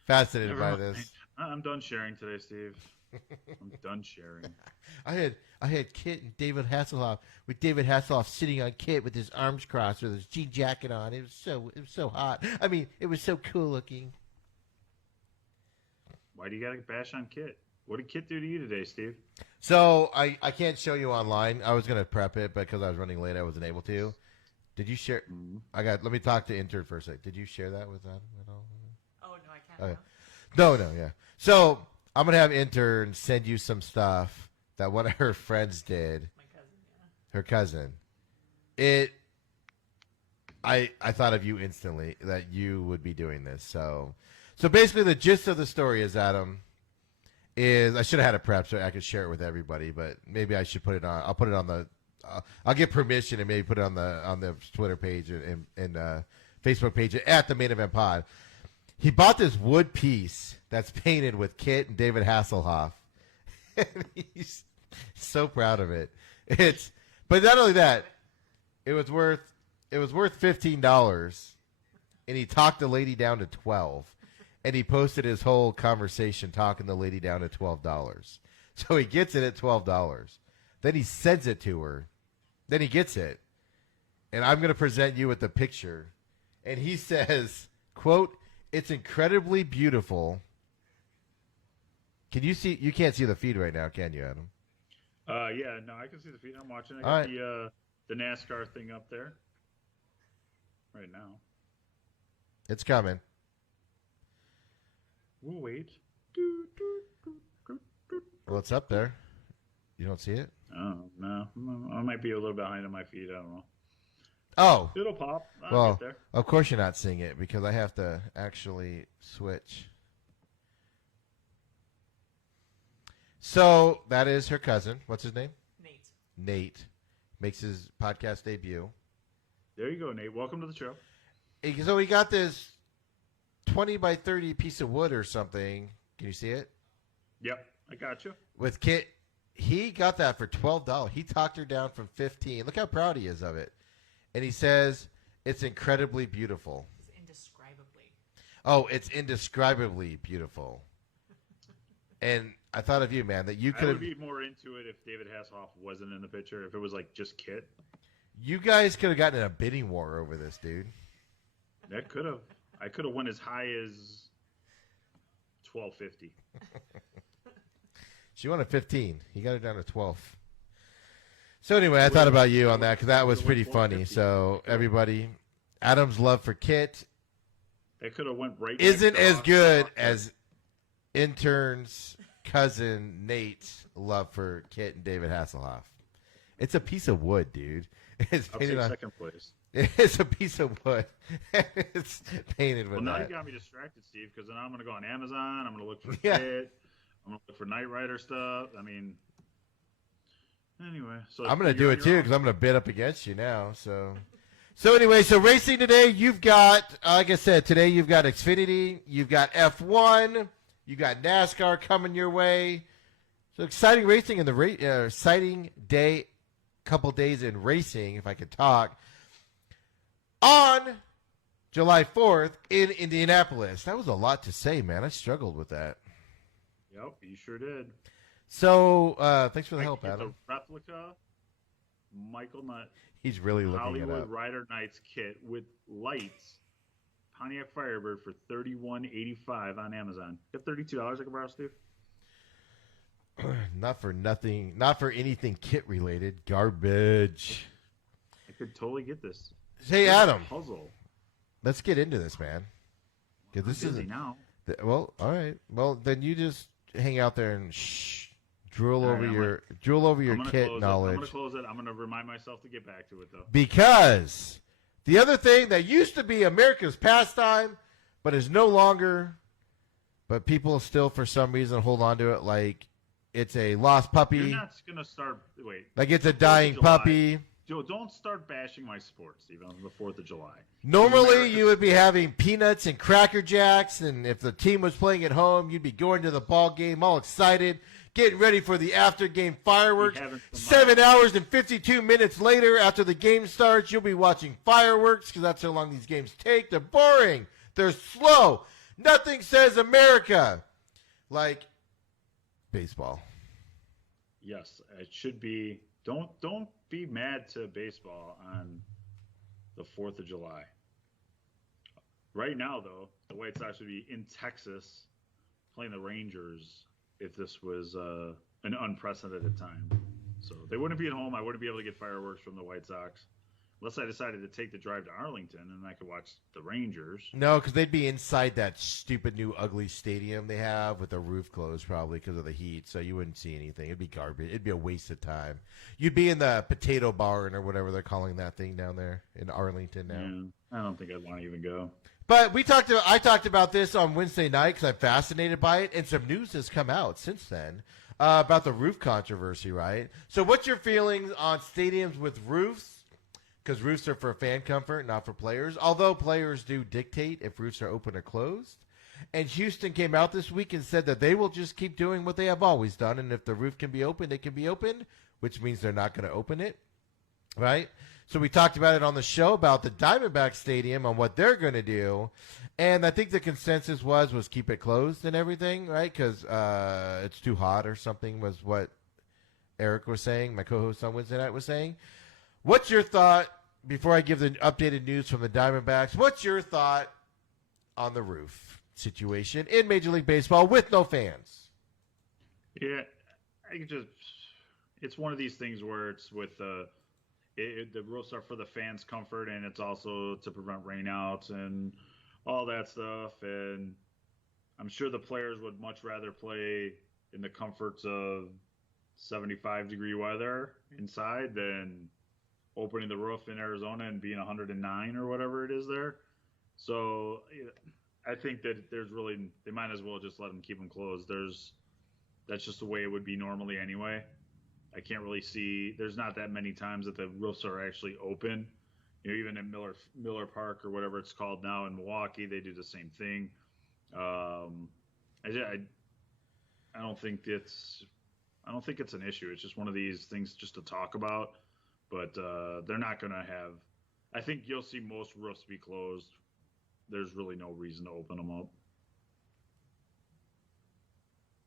Fascinated by this. I'm done sharing today, Steve. I'm done sharing. I had Kit and David Hasselhoff with David Hasselhoff sitting on Kit with his arms crossed with his jean jacket on. It was so hot. I mean, it was so cool looking. Why do you got to bash on Kit? What did Kit do to you today, Steve? So I can't show you online. I was gonna prep it, but because I was running late, I wasn't able to. Did you share? Mm-hmm. Let me talk to intern for a sec. Did you share that with Adam at all? Oh no, I can't. Okay. No, yeah. So I'm going to have intern send you some stuff that one of her friends did. My cousin, yeah. Her cousin. I thought of you instantly that you would be doing this. So basically the gist of the story is, Adam, is I should have had it prepped so I could share it with everybody, but maybe I should put it on. I'll put it on the I'll get permission and maybe put it on the Twitter page and Facebook page at the Main Event Pod. He bought this wood piece that's painted with Kit and David Hasselhoff. And he's so proud of it. But not only that, it was worth $15, and he talked the lady down to $12, and he posted his whole conversation talking the lady down to $12. So he gets it at $12. Then he sends it to her. Then he gets it, and I'm going to present you with the picture. And he says, quote, "It's incredibly beautiful." Can you see? You can't see the feed right now, can you, Adam? Yeah, no, I can see the feed. I'm watching. I got the NASCAR thing up there right now. It's coming. We'll wait. Well, it's up there. You don't see it? Oh, no. I might be a little behind on my feet. I don't know. Oh, It'll pop. I'll well, get there. of course you're not seeing it because I have to actually switch. So that is her cousin. What's his name? Nate. Nate. Makes his podcast debut. There you go, Nate. Welcome to the show. So he got this 20 by 30 piece of wood or something. Can you see it? Yep, I got you. With Kit. He got that for $12. He talked her down from 15. Look how proud he is of it. And he says it's incredibly beautiful. It's indescribably. Oh, it's indescribably beautiful. And I thought of you, man, that you I could would have. be more into it if David Hasselhoff wasn't in the picture. If it was like just Kit, You guys could have gotten in a bidding war over this, dude. that could have. I could have went as high as $12.50. She won at 15. He got her down to 12. So anyway, I thought about you on that because that was pretty funny. So everybody, Adam's love for Kit That could have went right. isn't next to as us. good as intern's cousin Nate's love for Kit and David Hasselhoff. It's a piece of wood, dude. It's I'll painted take on. second place. It's a piece of wood. It's painted with Well, now that. you got me distracted, Steve, because then I'm going to go on Amazon. I'm going to look for Yeah. Kit. I'm going to look for Knight Rider stuff. I mean, anyway. So I'm going to do you're it on too your because I'm going to bid up against you now. So anyway, so racing today, you've got, like I said, today you've got Xfinity, you've got F1, you got NASCAR coming your way. So exciting racing in the exciting day, couple days in racing, if I could talk, on July 4th in Indianapolis. That was a lot to say, man. I struggled with that. Yep, you sure did. So thanks for the I help, get Adam. the replica Michael Nutt He's really looking it Hollywood up. Rider Knights kit with lights, Pontiac Firebird for $31.85 on Amazon. Get $32 I can borrow, Steve. Not for nothing, not for anything kit related. Garbage. I could totally get this. Hey, It's a Adam, puzzle. let's get into this, man. 'Cause I'm this busy is now. well, all right. Well, then you just hang out there and drool All right, over I'm your I'm gonna kit close knowledge. I'm going to close it. I'm going to remind myself to get back to it, though. Because the other thing that used to be America's pastime, but is no longer, but people still for some reason hold on to it like it's a lost puppy, You're not going to start. Wait. like it's a 4th of dying July. puppy. Joe, don't start bashing my sports, even on the 4th of July. Normally, America's- you would be having peanuts and Cracker Jacks, and if the team was playing at home, you'd be going to the ball game all excited, getting ready for the after-game fireworks. Be having some, 7 hours and 52 minutes later, after the game starts, you'll be watching fireworks because that's how long these games take. They're boring. They're slow. Nothing says America like baseball. Yes, it should be. Don't be mad to baseball on the 4th of July. Right now, though, the White Sox would be in Texas playing the Rangers if this was an unprecedented time. So they wouldn't be at home. I wouldn't be able to get fireworks from the White Sox unless I decided to take the drive to Arlington and I could watch the Rangers. No, because they'd be inside that stupid new ugly stadium they have with the roof closed probably because of the heat, so you wouldn't see anything. It'd be garbage. It'd be a waste of time. You'd be in the potato barn or whatever they're calling that thing down there in Arlington now. Yeah, I don't think I'd want to even go. But I talked about this on Wednesday night because I'm fascinated by it, and some news has come out since then about the roof controversy, right? So what's your feelings on stadiums with roofs? Because roofs are for fan comfort, not for players. Although players do dictate if roofs are open or closed. And Houston came out this week and said that they will just keep doing what they have always done. And if the roof can be opened, it can be opened, which means they're not going to open it. Right? So we talked about it on the show about the Diamondback Stadium on what they're going to do. And I think the consensus was keep it closed and everything, right? Because it's too hot or something was what Eric was saying, my co-host on Wednesday night was saying. What's your thought, before I give the updated news from the Diamondbacks, what's your thought on the roof situation in Major League Baseball with no fans? Yeah, it's one of these things where it's with the roofs are for the fans' comfort, and it's also to prevent rainouts and all that stuff. And I'm sure the players would much rather play in the comforts of 75-degree weather inside than opening the roof in Arizona and being 109 or whatever it is there. So I think that they might as well just let them keep them closed. That's just the way it would be normally anyway. I can't really see. There's not that many times that the roofs are actually open. Even in Miller Park or whatever it's called now in Milwaukee, they do the same thing. I don't think it's an issue. It's just one of these things just to talk about. But they're not going to have. I think you'll see most roofs be closed. There's really no reason to open them up.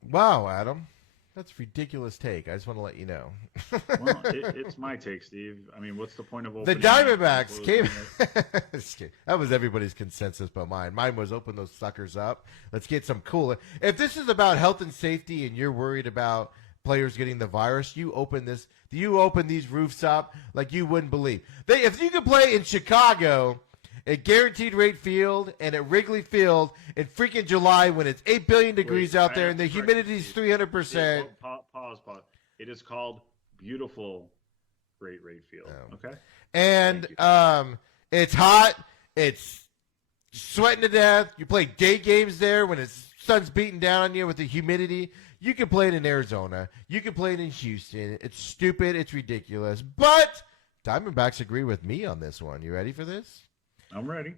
Wow, Adam. That's a ridiculous take. I just want to let you know. Well, it's my take, Steve. I mean, what's the point of the opening Diamondbacks came. That was everybody's consensus but mine. Mine was open those suckers up. Let's get some cool. If this is about health and safety and you're worried about players getting the virus, you open these roofs up like you wouldn't believe. If you could play in Chicago at Guaranteed Rate Field and at Wrigley Field in freaking July when it's 8 billion degrees out there and the humidity is 300%. Pause. It is called Beautiful Rate Field. Oh. Okay. And it's hot. It's sweating to death. You play day games there when it's sun's beating down on you with the humidity. You can play it in Arizona. You can play it in Houston. It's stupid. It's ridiculous. But Diamondbacks agree with me on this one. You ready for this? I'm ready.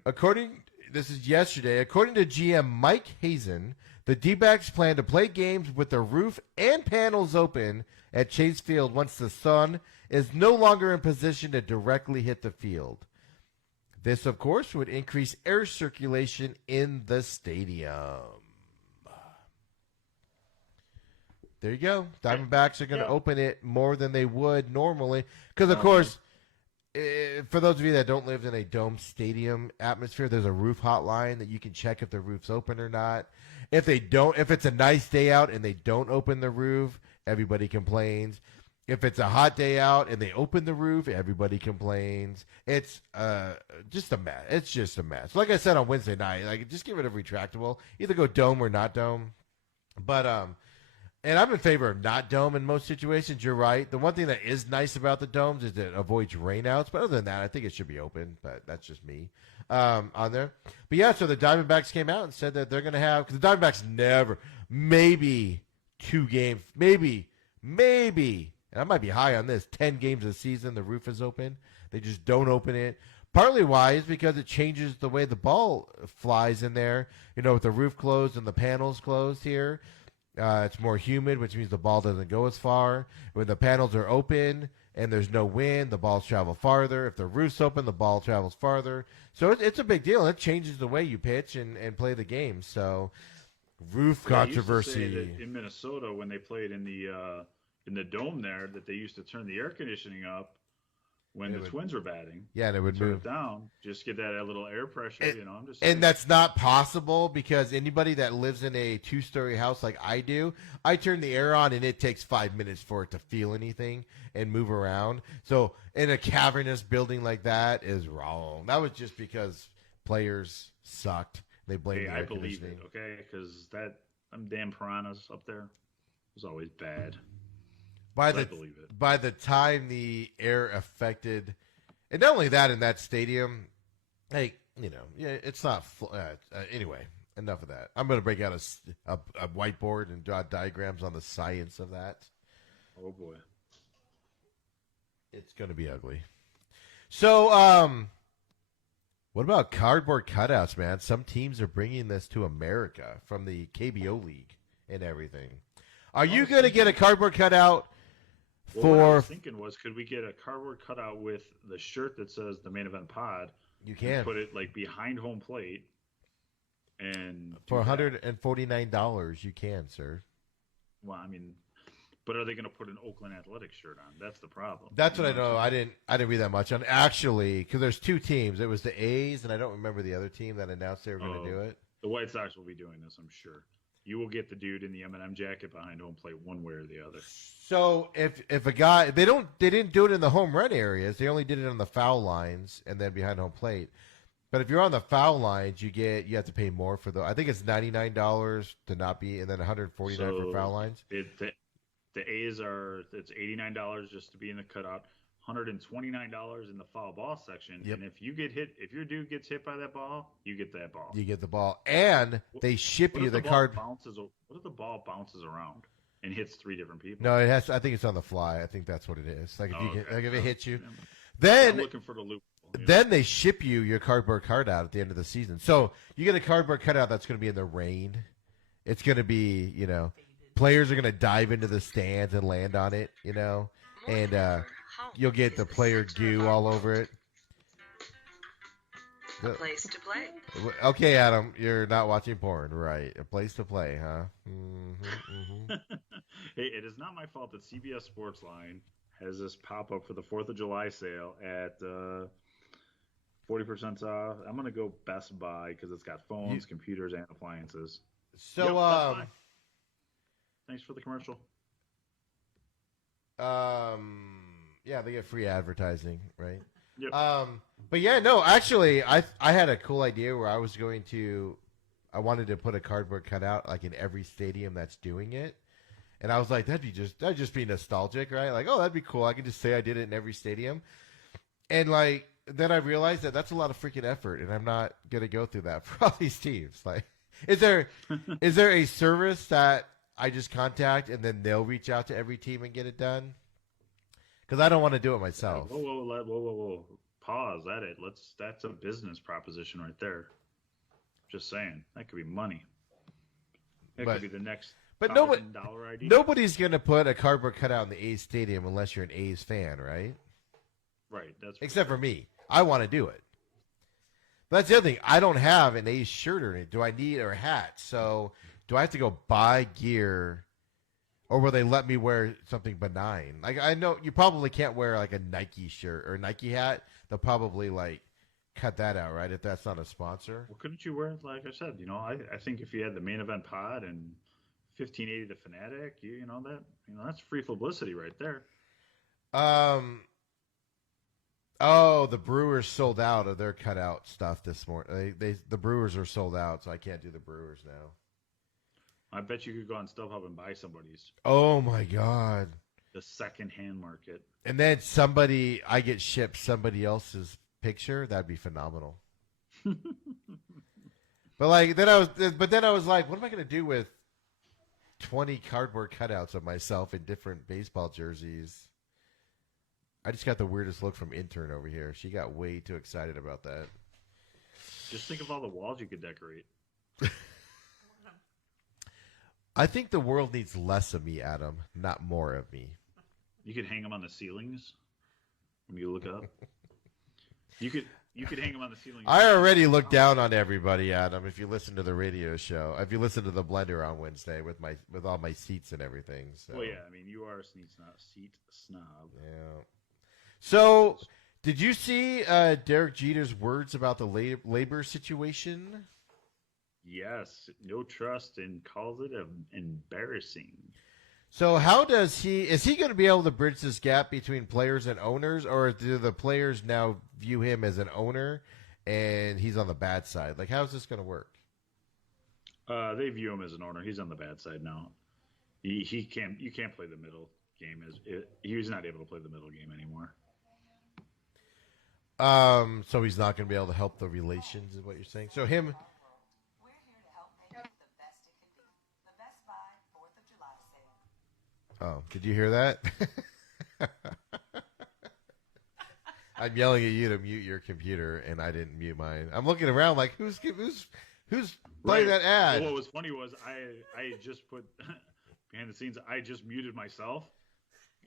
This is yesterday. According to GM Mike Hazen, the D-backs plan to play games with the roof and panels open at Chase Field once the sun is no longer in position to directly hit the field. This, of course, would increase air circulation in the stadium. There you go. Diamondbacks are going to open it more than they would normally. Because, of course, for those of you that don't live in a dome stadium atmosphere, there's a roof hotline that you can check if the roof's open or not. If it's a nice day out and they don't open the roof, everybody complains. If it's a hot day out and they open the roof, everybody complains. It's just a mess. It's just a mess. Like I said on Wednesday night, just get rid of retractable. Either go dome or not dome. But and I'm in favor of not dome in most situations. You're right. The one thing that is nice about the domes is that it avoids rainouts. But other than that, I think it should be open. But that's just me on there. But yeah, so the Diamondbacks came out and said that they're going to have, because the Diamondbacks maybe 2 games, maybe, and I might be high on this, 10 games a season, the roof is open. They just don't open it. Partly why is because it changes the way the ball flies in there. With the roof closed and the panels closed here. It's more humid, which means the ball doesn't go as far. When the panels are open and there's no wind, the balls travel farther. If the roof's open, the ball travels farther. So it's a big deal. It changes the way you pitch and play the game. So roof controversy. I used to say that in Minnesota, when they played in the dome there, that they used to turn the air conditioning up when the Twins were batting. Yeah, and it would move it down. Just get that little air pressure. I'm just and that's not possible because anybody that lives in a 2-story house like I do, I turn the air on and it takes 5 minutes for it to feel anything and move around. So in a cavernous building like that is wrong. That was just because players sucked. They blamed the air believe conditioning. it, okay? Because them damn piranhas up there was always bad. By the time the air affected, and not only that in that stadium, it's not. Anyway, enough of that. I'm going to break out a whiteboard and draw diagrams on the science of that. Oh boy, it's going to be ugly. So, what about cardboard cutouts, man? Some teams are bringing this to America from the KBO League and everything. Are you going to get a cardboard cutout? What I was thinking was, could we get a cardboard cutout with the shirt that says the Main Event Pod? You can put it behind home plate, and for $149, you can, sir. Well, I mean, but are they going to put an Oakland Athletics shirt on? That's the problem. That's what I know. I didn't read that much on actually because there's 2 teams. It was the A's, and I don't remember the other team that announced they were going to do it. The White Sox will be doing this, I'm sure. You will get the dude in the M&M jacket behind home plate one way or the other. So if a guy they didn't do it in the home run areas, they only did it on the foul lines and then behind home plate. But if you're on the foul lines, you have to pay more for I think it's $99 to not be, and then $149 for foul lines. The A's it's $89 just to be in the cutout, $129 in the foul ball section. Yep. And if your dude gets hit by that ball, you get that ball. You get the ball, and they ship you the card. What if the ball bounces around and hits 3 different people? No, it has. I think it's on the fly. I think that's what it is. Like if it hits you, I'm then looking for the loop. then they ship you your cardboard cutout at the end of the season. So you get a cardboard cutout that's going to be in the rain. It's going to be, players are going to dive into the stands and land on it, and you'll get the player goo all over it. A place to play. Okay, Adam, you're not watching porn, right? A place to play, huh? Mm-hmm. Hey, it is not my fault that CBS Sportsline has this pop-up for the 4th of July sale at 40% off. I'm going to go Best Buy because it's got phones, computers, and appliances. So, Yep, thanks for the commercial. Yeah, they get free advertising, right? Yep. But yeah, no, actually, I had a cool idea where I wanted to put a cardboard cutout like in every stadium that's doing it, and I was like, that'd just be nostalgic, right? Like, oh, that'd be cool. I could just say I did it in every stadium, and like then I realized that that's a lot of freaking effort, and I'm not gonna go through that for all these teams. Like, is there a service that I just contact and then they'll reach out to every team and get it done? Because I don't want to do it myself. Whoa. Pause. That's a business proposition right there. Just saying. That could be money. That could be the next $1,000 idea. Nobody's going to put a cardboard cutout in the A's stadium unless you're an A's fan, right? Right. Except for me. I want to do it. But that's the other thing. I don't have an A's shirt or anything. Do I need a hat? So do I have to go buy gear, or will they let me wear something benign? Like, I know you probably can't wear like a Nike shirt or a Nike hat. They'll probably like cut that out, right? If that's not a sponsor. Well, couldn't you wear it? Like I said, I think if you had the Main Event Pod and 1580 the Fanatic, that's free publicity right there. Oh, the Brewers sold out of their cutout stuff this morning. The Brewers are sold out, so I can't do the Brewers now. I bet you could go on StubHub and buy somebody's. Oh my God! The second-hand market. And then I get shipped somebody else's picture. That'd be phenomenal. But then I was like, what am I going to do with 20 cardboard cutouts of myself in different baseball jerseys? I just got the weirdest look from intern over here. She got way too excited about that. Just think of all the walls you could decorate. I think the world needs less of me, Adam, not more of me. You could hang them on the ceilings when you look up. You could hang them on the ceiling. I already look down on everybody, Adam. If you listen to the radio show, if you listen to the Blender on Wednesday with all my seats and everything. So. Well, yeah, I mean, you are a seat snob. Yeah. So, did you see Derek Jeter's words about the labor situation? Yes, no trust, and calls it embarrassing. So is he going to be able to bridge this gap between players and owners, or do the players now view him as an owner and he's on the bad side? Like, how's this going to work? They view him as an owner. He's on the bad side now. You can't play the middle game. He's not able to play the middle game anymore. So he's not going to be able to help the relations, is what you're saying? So him. We're here to help make it the best it can be. The Best Buy 4th of July sale. Oh, did you hear that? I'm yelling at you to mute your computer, and I didn't mute mine. I'm looking around like, who's playing that ad? Well, what was funny was I just put behind the scenes. I just muted myself,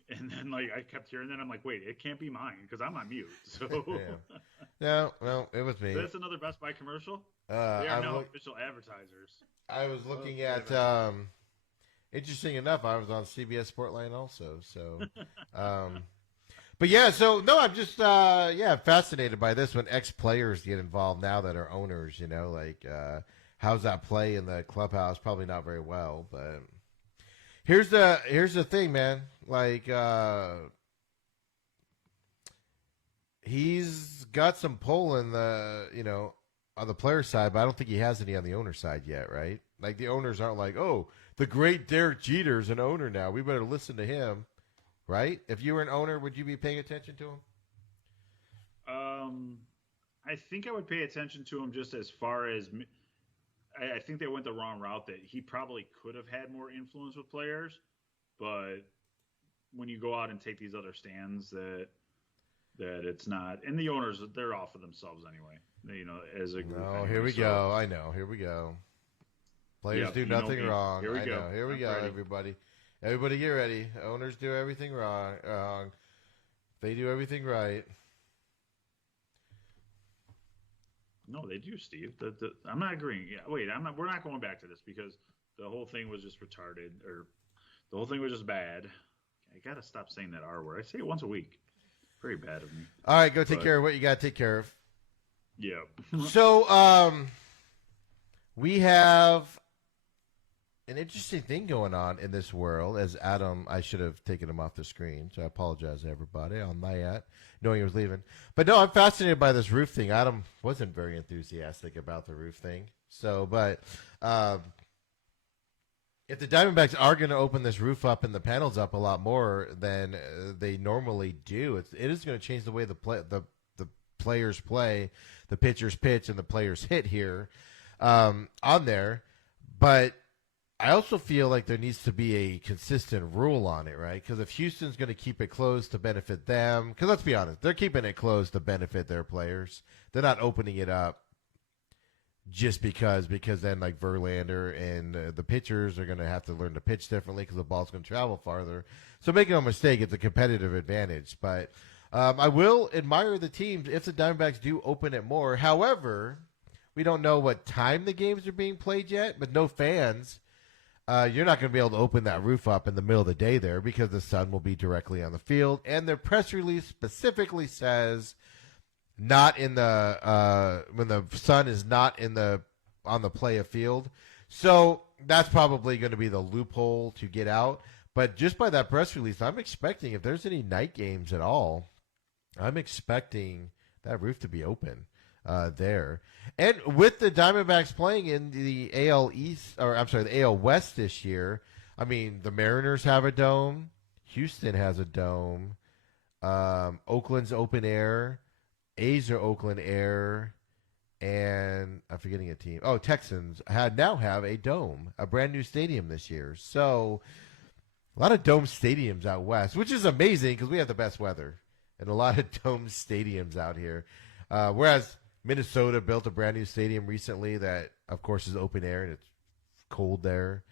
and then I kept hearing that. I'm like, wait, it can't be mine because I'm on mute. So yeah. No, it was me. So that's another Best Buy commercial. They are now official advertisers. I was looking at. Interesting enough, I was on CBS Sportline also. So, but yeah. So no, I'm just fascinated by this when ex-players get involved now that are owners. How's that play in the clubhouse? Probably not very well, but. Here's the thing, man. He's got some pull in the on the player side, but I don't think he has any on the owner side yet, right? Like the owners aren't like, oh, The great Derek Jeter's an owner now. We better listen to him, right? If you were an owner, would you be paying attention to him? I think I would pay attention to him just as far as I think they went the wrong route. That he probably could have had more influence with players, but when you go out and take these other stands, that it's not. And the owners, they're off of themselves anyway. As a group. No, anyway, here we go. I know. Here we go. Players do nothing wrong. Here we go. Know. Here we go, ready. everybody. Everybody get ready. Owners do everything wrong. They do everything right. No, they do, Steve. I'm not agreeing. Yeah, wait, we're not going back to this because the whole thing was just retarded, or the whole thing was just bad. I got to stop saying that R word. I say it once a week. Very bad of me. All right, go take care of what you got to take care of. Yeah. So, we have an interesting thing going on in this world. As Adam, I should have taken him off the screen, so I apologize to everybody on my knowing he was leaving. But no, I'm fascinated by this roof thing. Adam wasn't very enthusiastic about the roof thing. So, but if the Diamondbacks are going to open this roof up and the panels up a lot more than they normally do, it is going to change the way the players play, the pitchers pitch, and the players hit here on there. But I also feel like there needs to be a consistent rule on it, right? Because if Houston's going to keep it closed to benefit them, because let's be honest, they're keeping it closed to benefit their players. They're not opening it up just because then like Verlander and the pitchers are going to have to learn to pitch differently because the ball's going to travel farther. So make no mistake, it's a competitive advantage. But I will admire the teams if the Diamondbacks do open it more. However, we don't know what time the games are being played yet, but no fans. You're not going to be able to open that roof up in the middle of the day there because the sun will be directly on the field. And their press release specifically says not in the when the sun is not on the play of field. So that's probably going to be the loophole to get out. But just by that press release, I'm expecting if there's any night games at all, I'm expecting that roof to be open there. And with the Diamondbacks playing in the AL East, or I'm sorry, the AL West this year, I mean, the Mariners have a dome. Houston has a dome. Oakland's open air. A's are Oakland air. And I'm forgetting a team. Oh, Texans now have a dome, a brand new stadium this year. So a lot of dome stadiums out west, which is amazing because we have the best weather. And a lot of dome stadiums out here. Whereas Minnesota built a brand new stadium recently that, of course, is open air and it's cold there.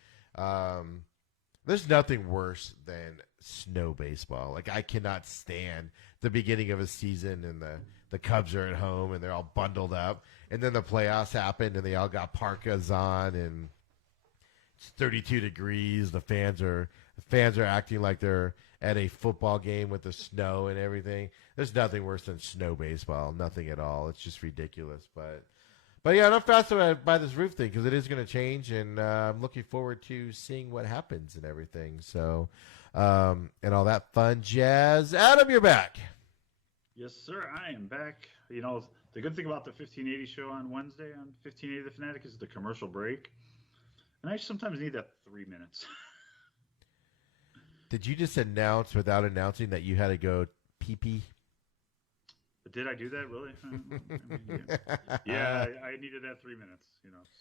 There's nothing worse than snow baseball. Like, I cannot stand the beginning of a season and the Cubs are at home and they're all bundled up. And then the playoffs happened and they all got parkas on and it's 32 degrees. The fans are acting like they're at a football game with the snow and everything. There's nothing worse than snow baseball. Nothing at all. It's just ridiculous. But yeah, I'm fascinated by this roof thing because it is going to change, and I'm looking forward to seeing what happens and everything. So, and all that fun jazz. Adam, you're back. Yes, sir. I am back. You know, the good thing about the 1580 show on Wednesday on 1580 The Fanatic is the commercial break. And I sometimes need that 3 minutes. Did you just announce without announcing that you had to go pee-pee? Did I do that, really? Yeah, I needed that 3 minutes,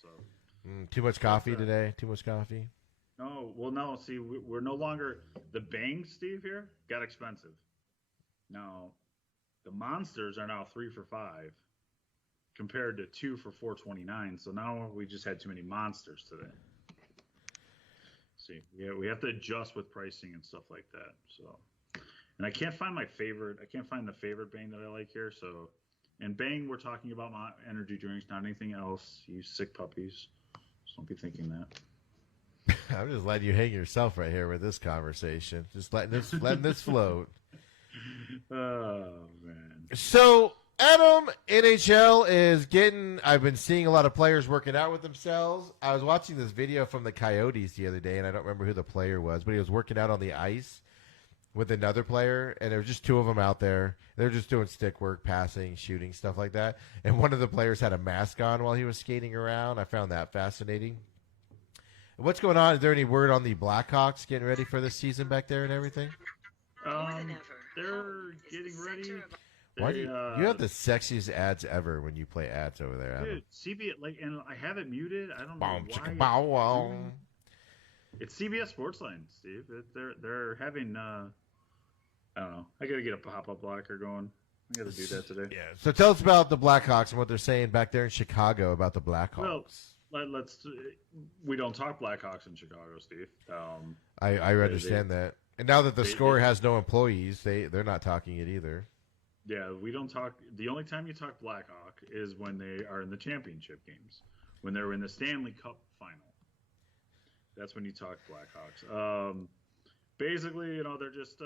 so. Too much coffee today? Too much coffee? No, well, no. See, we're no longer – the bangs, Steve, here got expensive. Now, the monsters are now 3 for $5 compared to 2 for $4.29. So now we just had too many monsters today. See, yeah, we have to adjust with pricing and stuff like that. So, and I can't find my favorite. I can't find the favorite Bang that I like here. So, and Bang, we're talking about my energy drinks, not anything else. You sick puppies. Just don't be thinking that. I'm just letting you hang yourself right here with this conversation. Just letting this float. Oh man. So, Adam, NHL is getting. I've been seeing a lot of players working out with themselves. I was watching this video from the Coyotes the other day, and I don't remember who the player was, but he was working out on the ice with another player, and there were just two of them out there. They were just doing stick work, passing, shooting, stuff like that. And one of the players had a mask on while he was skating around. I found that fascinating. What's going on? Is there any word on the Blackhawks getting ready for the season back there and everything? They're getting ready. Why do you have the sexiest ads ever when you play ads over there, Adam? Dude, CBS, and I have it muted. I don't know Boom, why. chicka, bow, wow. It's CBS Sportsline, Steve. They're having. I don't know. I gotta get a pop-up blocker going. I gotta do that today. Yeah. So tell us about the Blackhawks and what they're saying back there in Chicago about the Blackhawks. Well, let's. We don't talk Blackhawks in Chicago, Steve. I understand that. And now that the Score has no employees, they're not talking it either. Yeah, we don't talk. The only time you talk Blackhawk is when they are in the championship games, when they're in the Stanley Cup final. That's when you talk Blackhawks. Basically, they're just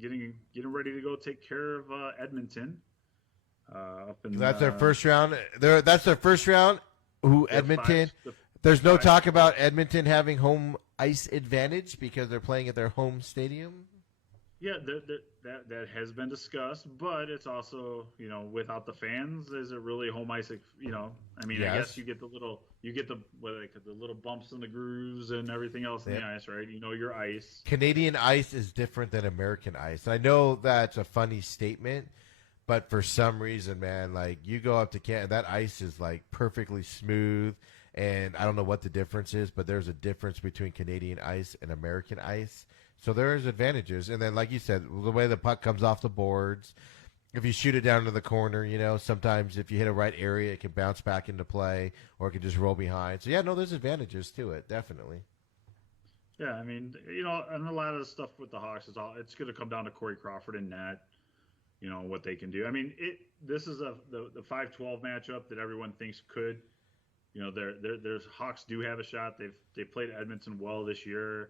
getting ready to go take care of Edmonton. That's their first round. That's their first round. Edmonton? There's no talk about Edmonton having home ice advantage because they're playing at their home stadium. Yeah, that has been discussed, but it's also without the fans, is it really home ice? I mean, yes. I guess you get the little bumps and the grooves and everything else in the ice, right? Your ice. Canadian ice is different than American ice. I know that's a funny statement, but for some reason, man, like you go up to Canada, that ice is like perfectly smooth, and I don't know what the difference is, but there's a difference between Canadian ice and American ice. So there's advantages. And then, like you said, the way the puck comes off the boards, if you shoot it down to the corner, sometimes if you hit a right area, it can bounce back into play or it can just roll behind. So, there's advantages to it, definitely. Yeah, I mean, and a lot of the stuff with the Hawks, it's going to come down to Corey Crawford and net, what they can do. I mean, this is the 5-12 matchup that everyone thinks could. There's Hawks do have a shot. They've played Edmonton well this year.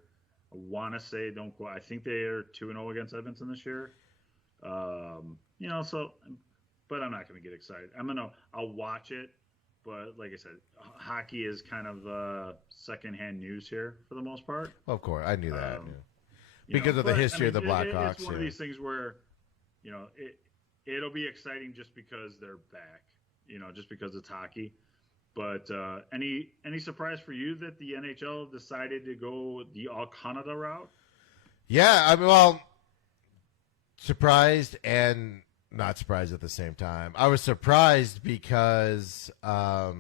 I want to say I think they are 2-0 against Edmonton this year. But I'm not going to get excited. I'll watch it, but like I said, hockey is kind of secondhand news here for the most part. Of course, I knew that because of the history of the Blackhawks. It's one of these things where, it'll be exciting just because they're back. Just because it's hockey. But any surprise for you that the NHL decided to go the All Canada route? Yeah, surprised and not surprised at the same time. I was surprised because I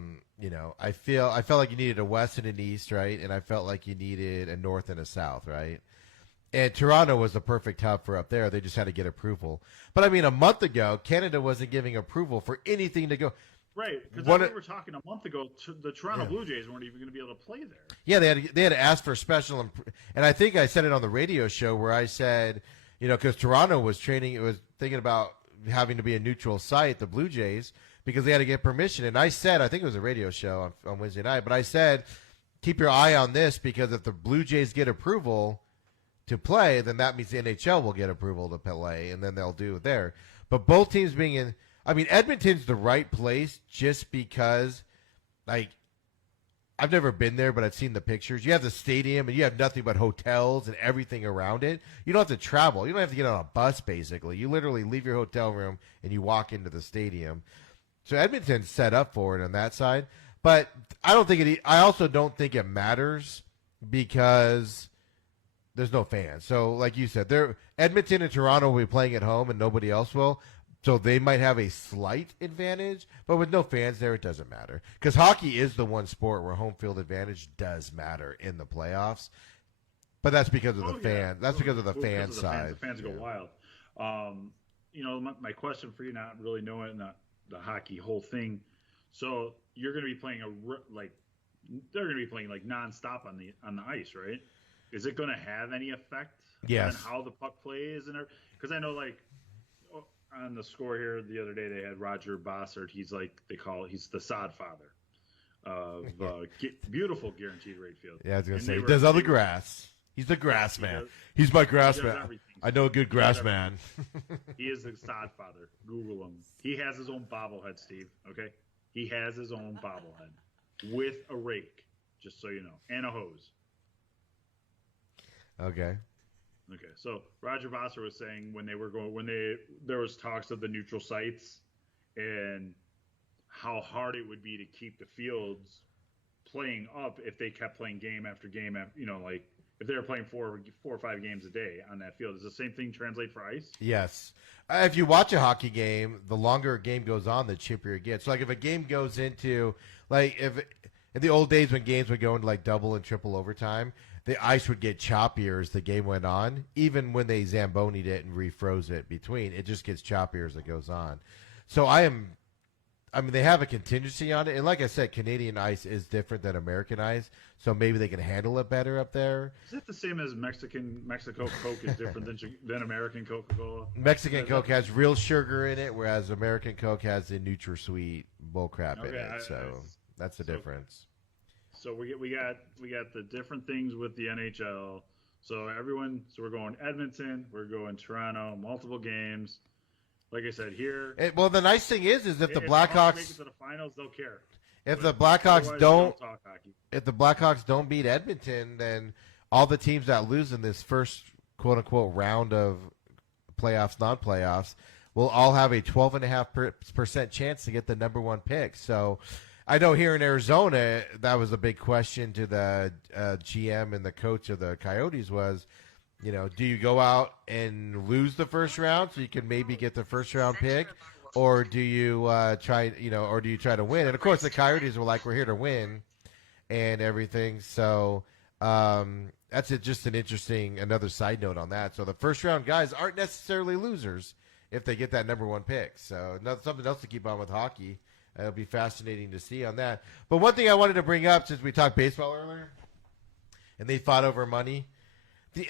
felt like you needed a West and an East, right? And I felt like you needed a North and a South, right? And Toronto was the perfect hub for up there. They just had to get approval. But a month ago, Canada wasn't giving approval for anything to go. Right, because we were talking a month ago, the Toronto Blue Jays weren't even going to be able to play there. Yeah, they had to ask for a special, and I think I said it on the radio show where I said, because Toronto was thinking about having to be a neutral site, the Blue Jays, because they had to get permission. And I said, I think it was a radio show on Wednesday night, but I said, keep your eye on this because if the Blue Jays get approval to play, then that means the NHL will get approval to play, and then they'll do it there. But both teams being in. Edmonton's the right place just because, I've never been there, but I've seen the pictures. You have the stadium, and you have nothing but hotels and everything around it. You don't have to travel. You don't have to get on a bus, basically. You literally leave your hotel room, and you walk into the stadium. So Edmonton's set up for it on that side. But I also don't think it matters because there's no fans. So, like you said, Edmonton and Toronto will be playing at home, and nobody else will. So they might have a slight advantage, but with no fans there, it doesn't matter. Because hockey is the one sport where home field advantage does matter in the playoffs. But that's because of the fan. That's because of the fan side. The fans go wild. My question for you, not really knowing the hockey whole thing. So you're going to be playing they're going to be playing nonstop on the ice, right? Is it going to have any effect on how the puck plays and because I know on the Score here the other day they had Roger Bossard. He's he's the sod father of beautiful guaranteed rate field. Yeah, I was gonna say he does all the grass. He's the grass man. He's my grass man. I know a good grass man. He is the sod father. Google him. He has his own bobblehead, Steve. Okay, he has his own bobblehead with a rake, just so you know, and a hose. Okay. Okay, so Roger Bossard was saying there was talks of the neutral sites and how hard it would be to keep the fields playing up if they kept playing game after game after, like if they were playing four or 5 games a day on that field. Does the same thing translate for ice? Yes. If you watch a hockey game, the longer a game goes on, the chippier it gets. So, like, if a game goes into, like, if in the old days when games would go into, like, double and triple overtime, the ice would get choppier as the game went on. Even when they Zamboni'd it and refroze it between, it just gets choppier as it goes on. So, they have a contingency on it. And like I said, Canadian ice is different than American ice. So maybe they can handle it better up there. Is it the same as Mexico Coke is different than American Coca-Cola? Mexican Coke has real sugar in it, whereas American Coke has the NutraSweet bullcrap in it. So that's the difference. So we got the different things with the NHL. So we're going Edmonton, we're going Toronto, multiple games. Like I said, here. Well, the nice thing is if the Blackhawks make it to the finals, they'll care. If the Blackhawks don't talk hockey. If the Blackhawks don't beat Edmonton, then all the teams that lose in this first quote unquote round of playoffs, non-playoffs, will all have a 12.5% chance to get the number 1 pick. So I know here in Arizona, that was a big question to the GM and the coach of the Coyotes was, do you go out and lose the first round so you can maybe get the first round pick, or do you try to win? And of course, the Coyotes were like, we're here to win, and everything. So that's just an interesting another side note on that. So the first round guys aren't necessarily losers if they get that number 1 pick. So something else to keep on with hockey. It'll be fascinating to see on that. But one thing I wanted to bring up since we talked baseball earlier, and they fought over money.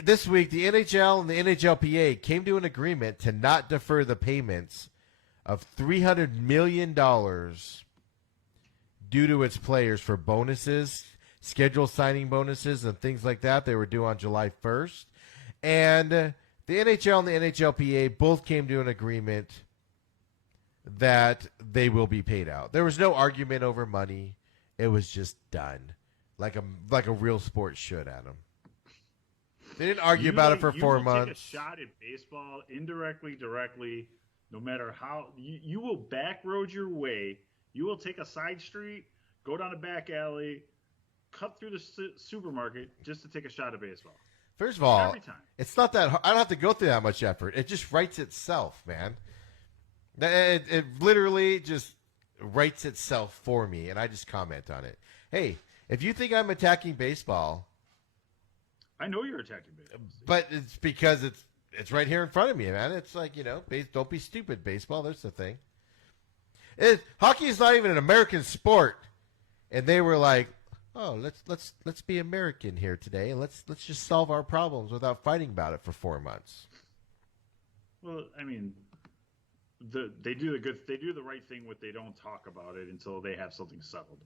This week, the NHL and the NHLPA came to an agreement to not defer the payments of $300 million due to its players for bonuses, schedule signing bonuses, and things like that. They were due on July 1st. And the NHL and the NHLPA both came to an agreement that they will be paid out. There was no argument over money. It was just done, like a real sport should, Adam. They didn't argue about it for 4 months. Take a shot at baseball, indirectly, directly, no matter how. You will back road your way. You will take a side street, go down a back alley, cut through the supermarket just to take a shot at baseball. First of all, every time. It's not that hard. I don't have to go through that much effort. It just writes itself, man. It literally just writes itself for me, and I just comment on it. Hey, if you think I'm attacking baseball, I know you're attacking baseball, but it's because it's right here in front of me, man. It's like, don't be stupid, baseball. There's the thing. Hockey is not even an American sport, and they were like, oh, let's be American here today, and let's just solve our problems without fighting about it for 4 months. Well, I mean, they do the right thing with they don't talk about it until they have something settled.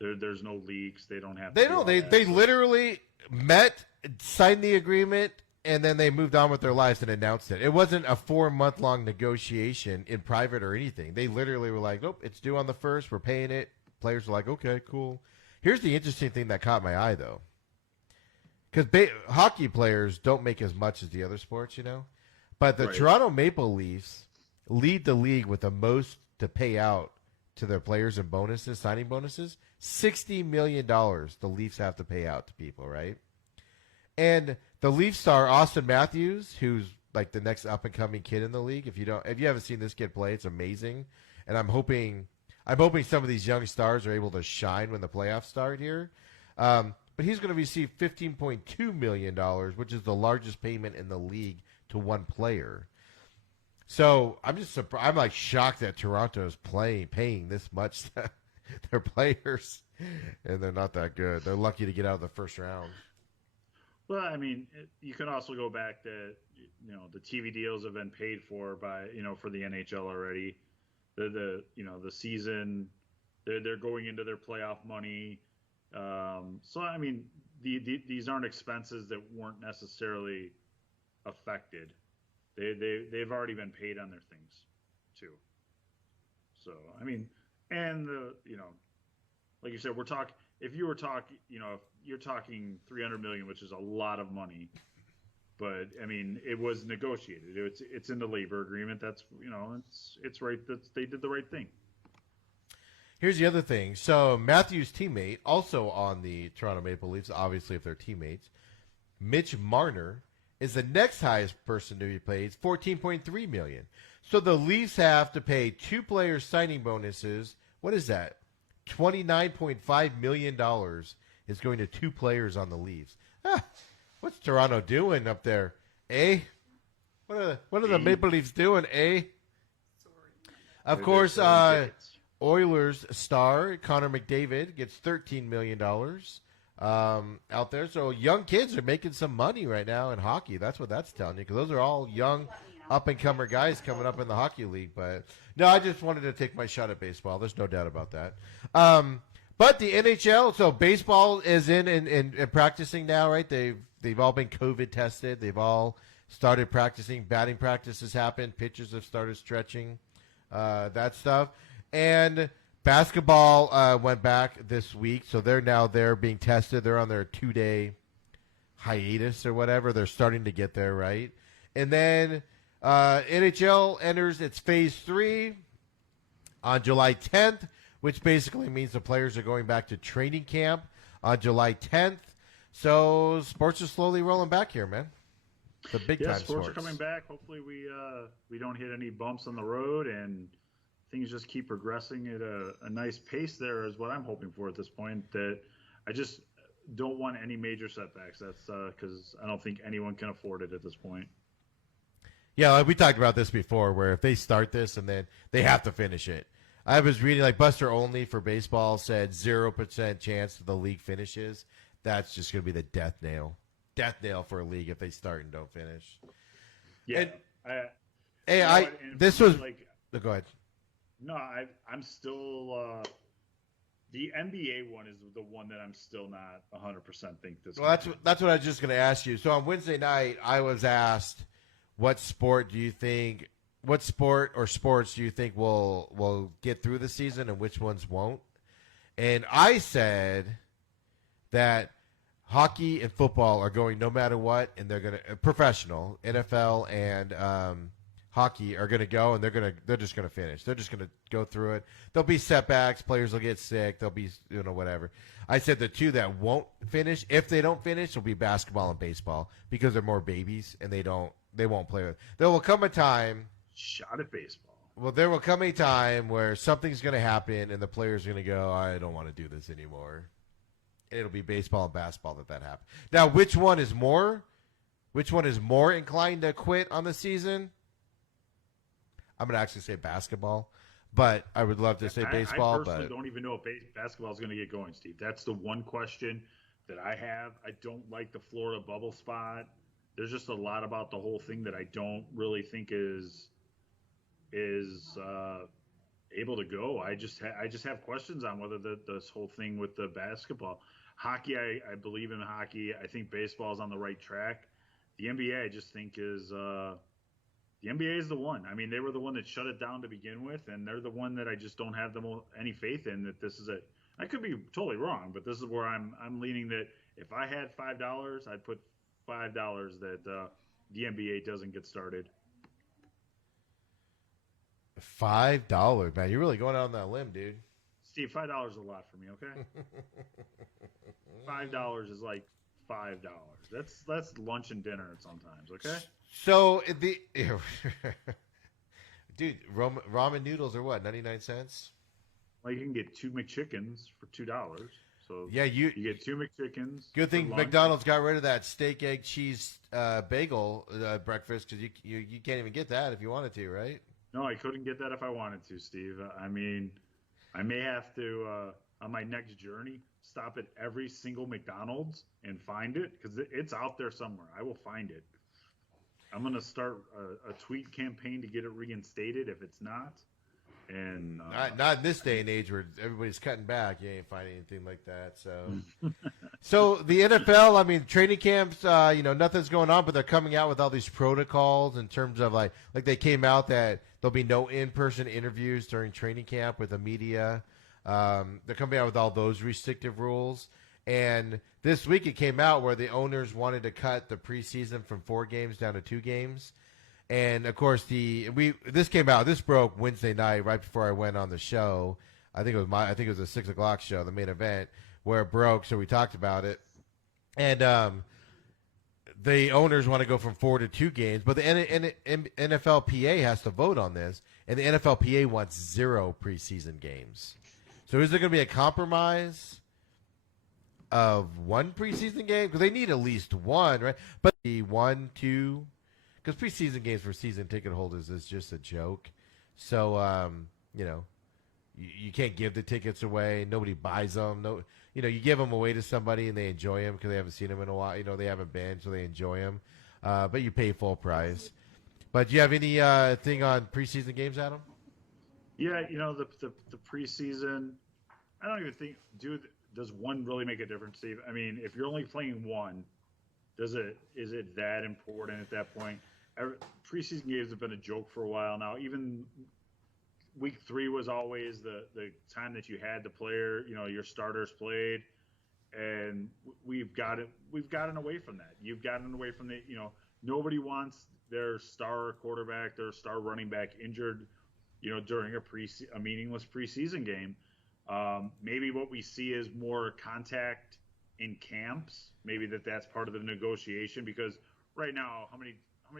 There's no leaks. They don't have. They literally met, signed the agreement, and then they moved on with their lives and announced it. It wasn't a 4-month-long negotiation in private or anything. They literally were like, nope, it's due on the 1st. We're paying it. Players were like, okay, cool. Here's the interesting thing that caught my eye, though. Because hockey players don't make as much as the other sports, But the Toronto Maple Leafs lead the league with the most to pay out to their players and bonuses, signing bonuses. $60 million the Leafs have to pay out to people, right? And the Leaf star Austin Matthews, who's like the next up and coming kid in the league. If you haven't seen this kid play, it's amazing. And I'm hoping some of these young stars are able to shine when the playoffs start here. But he's going to receive $15.2 million, which is the largest payment in the league to one player. So I'm just surprised. I'm like shocked that Toronto is paying this much to their players, and they're not that good. They're lucky to get out of the first round. Well, I mean, you can also go back to the TV deals have been paid for by for the NHL already. The season they're going into their playoff money. So I mean, these aren't expenses that weren't necessarily affected. They've already been paid on their things too. So I mean, and like you said, if you're talking $300 million, which is a lot of money, but I mean, it was negotiated. It's in the labor agreement. That's it's right. They did the right thing. Here's the other thing. So Matthew's teammate, also on the Toronto Maple Leafs, obviously if they're teammates, Mitch Marner is the next highest person to be paid, $14.3 million. So the Leafs have to pay 2 players signing bonuses. What is that? $29.5 million is going to 2 players on the Leafs. What's Toronto doing up there? What are the Maple Leafs doing? Of course, Oilers star Connor McDavid gets $13 million out there. So young kids are making some money right now in hockey. That's what that's telling you, because those are all young, up-and-comer guys coming up in the hockey league. But no, I just wanted to take my shot at baseball. There's no doubt about that. But the NHL, so baseball is in and practicing now, right? They've all been COVID tested. They've all started practicing. Batting practices happened. Pitchers have started stretching, that stuff. And basketball went back this week, so they're being tested. They're on their 2-day hiatus or whatever. They're starting to get there, right? And then NHL enters its Phase 3 on July 10th, which basically means the players are going back to training camp on July 10th. So sports are slowly rolling back here, man. The big time sports are coming back. Hopefully we don't hit any bumps on the road and things just keep progressing at a nice pace there is what I'm hoping for at this point. That I just don't want any major setbacks. That's because I don't think anyone can afford it at this point. Yeah, like we talked about this before, where if they start this and then they have to finish it. I was reading, like Buster Olney for baseball said 0% chance that the league finishes. That's just going to be the death nail. Death nail for a league if they start and don't finish. Yeah. Go ahead. No, I'm still the NBA one is the one that I'm still not 100% think this. Well, that's what I was just going to ask you. So on Wednesday night, I was asked, what sport or sports do you think will get through the season and which ones won't? And I said that hockey and football are going no matter what, and they're going to professional NFL and hockey are going to go, and they're just going to finish. They're just going to go through it. There'll be setbacks. Players will get sick. There'll be whatever. I said the two that won't finish, if they don't finish, will be basketball and baseball because they're more babies and they won't play with. There will come a time. Shot at baseball. Well, there will come a time where something's going to happen and the players are going to go, I don't want to do this anymore. And it'll be baseball and basketball that happens. Now, which one is more inclined to quit on the season? I'm going to actually say basketball, but I would love to say baseball. I personally don't even know if basketball is going to get going, Steve. That's the one question that I have. I don't like the Florida bubble spot. There's just a lot about the whole thing that I don't really think is able to go. I just have questions on whether this whole thing with the basketball. Hockey, I believe in hockey. I think baseball is on the right track. The NBA, I just think is the NBA is the one. I mean, they were the one that shut it down to begin with, and they're the one that I just don't have any faith in that this is it. I could be totally wrong, but this is where I'm leaning that if I had $5, I'd put $5 that the NBA doesn't get started. $5, man. You're really going out on that limb, dude. Steve, $5 is a lot for me, okay? $5 is like $5. That's lunch and dinner sometimes, okay? So dude, ramen noodles are what, 99 cents? Well, you can get 2 McChickens for $2. So yeah, you get 2 McChickens. Good thing McDonald's got rid of that steak, egg, cheese bagel breakfast because you can't even get that if you wanted to, right? No, I couldn't get that if I wanted to, Steve. I mean, I may have to on my next journey stop at every single McDonald's and find it because it's out there somewhere. I will find it. I'm going to start a tweet campaign to get it reinstated if it's not. And not in this day and age where everybody's cutting back. You ain't finding anything like that. So the NFL, I mean, training camps, nothing's going on, but they're coming out with all these protocols in terms of like they came out that there'll be no in-person interviews during training camp with the media. They're coming out with all those restrictive rules. And this week it came out where the owners wanted to cut the preseason from 4 games down to 2 games. And of course this broke Wednesday night right before I went on the show. I think it was a 6 o'clock show, the main event, where it broke. So we talked about it, and the owners want to go from 4 to 2 games, but the NFLPA has to vote on this, and the NFLPA wants 0 preseason games. So is there going to be a compromise of 1 preseason game? Because they need at least 1, right? But the 1, 2, because preseason games for season ticket holders is just a joke. So, you can't give the tickets away. Nobody buys them. No, you give them away to somebody and they enjoy them because they haven't seen them in a while. They haven't been, so they enjoy them. But you pay full price. But do you have any thing on preseason games, Adam? Yeah, the preseason, I don't even think, does one really make a difference, Steve? I mean, if you're only playing one, is it that important at that point? Preseason games have been a joke for a while now. Even week 3 was always the time that you had the player, your starters played, and we've gotten away from that. You've gotten away from the, nobody wants their star quarterback, their star running back injured, during a meaningless preseason game. Maybe what we see is more contact in camps. Maybe that's part of the negotiation, because right now, how many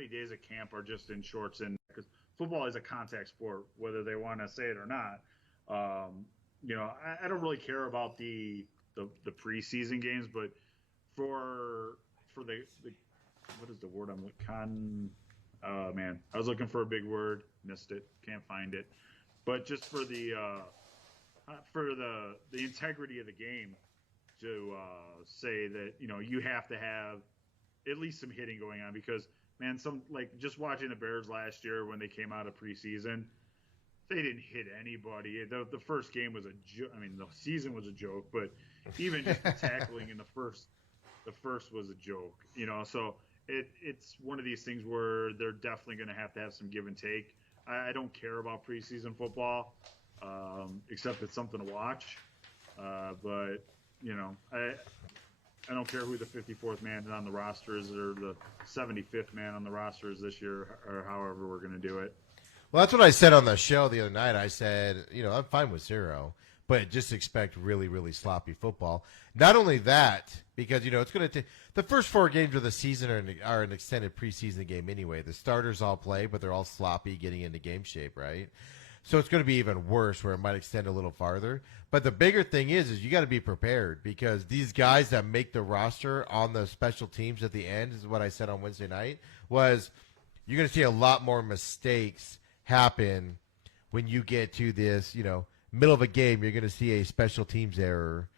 days of camp are just in shorts, and because football is a contact sport, whether they want to say it or not. I don't really care about the preseason games, but for the what is the word I'm looking? Oh man, I was looking for a big word, missed it, can't find it. But just for the integrity of the game, to say that you have to have at least some hitting going on, because man, just watching the Bears last year when they came out of preseason, they didn't hit anybody. The first game was a joke. I mean, the season was a joke, but even just the tackling in the first was a joke. So it's one of these things where they're definitely going to have some give and take. I don't care about preseason football, except it's something to watch. But I don't care who the 54th man on the roster is or the 75th man on the roster is this year, or however we're going to do it. Well, that's what I said on the show the other night. I said, I'm fine with 0, but just expect really, really sloppy football. Not only that, because, it's going to take – the first 4 games of the season are an extended preseason game anyway. The starters all play, but they're all sloppy getting into game shape, right? So it's going to be even worse, where it might extend a little farther. But the bigger thing is you got to be prepared, because these guys that make the roster on the special teams at the end, is what I said on Wednesday night, was you're going to see a lot more mistakes happen when you get to this, middle of a game. You're going to see a special teams error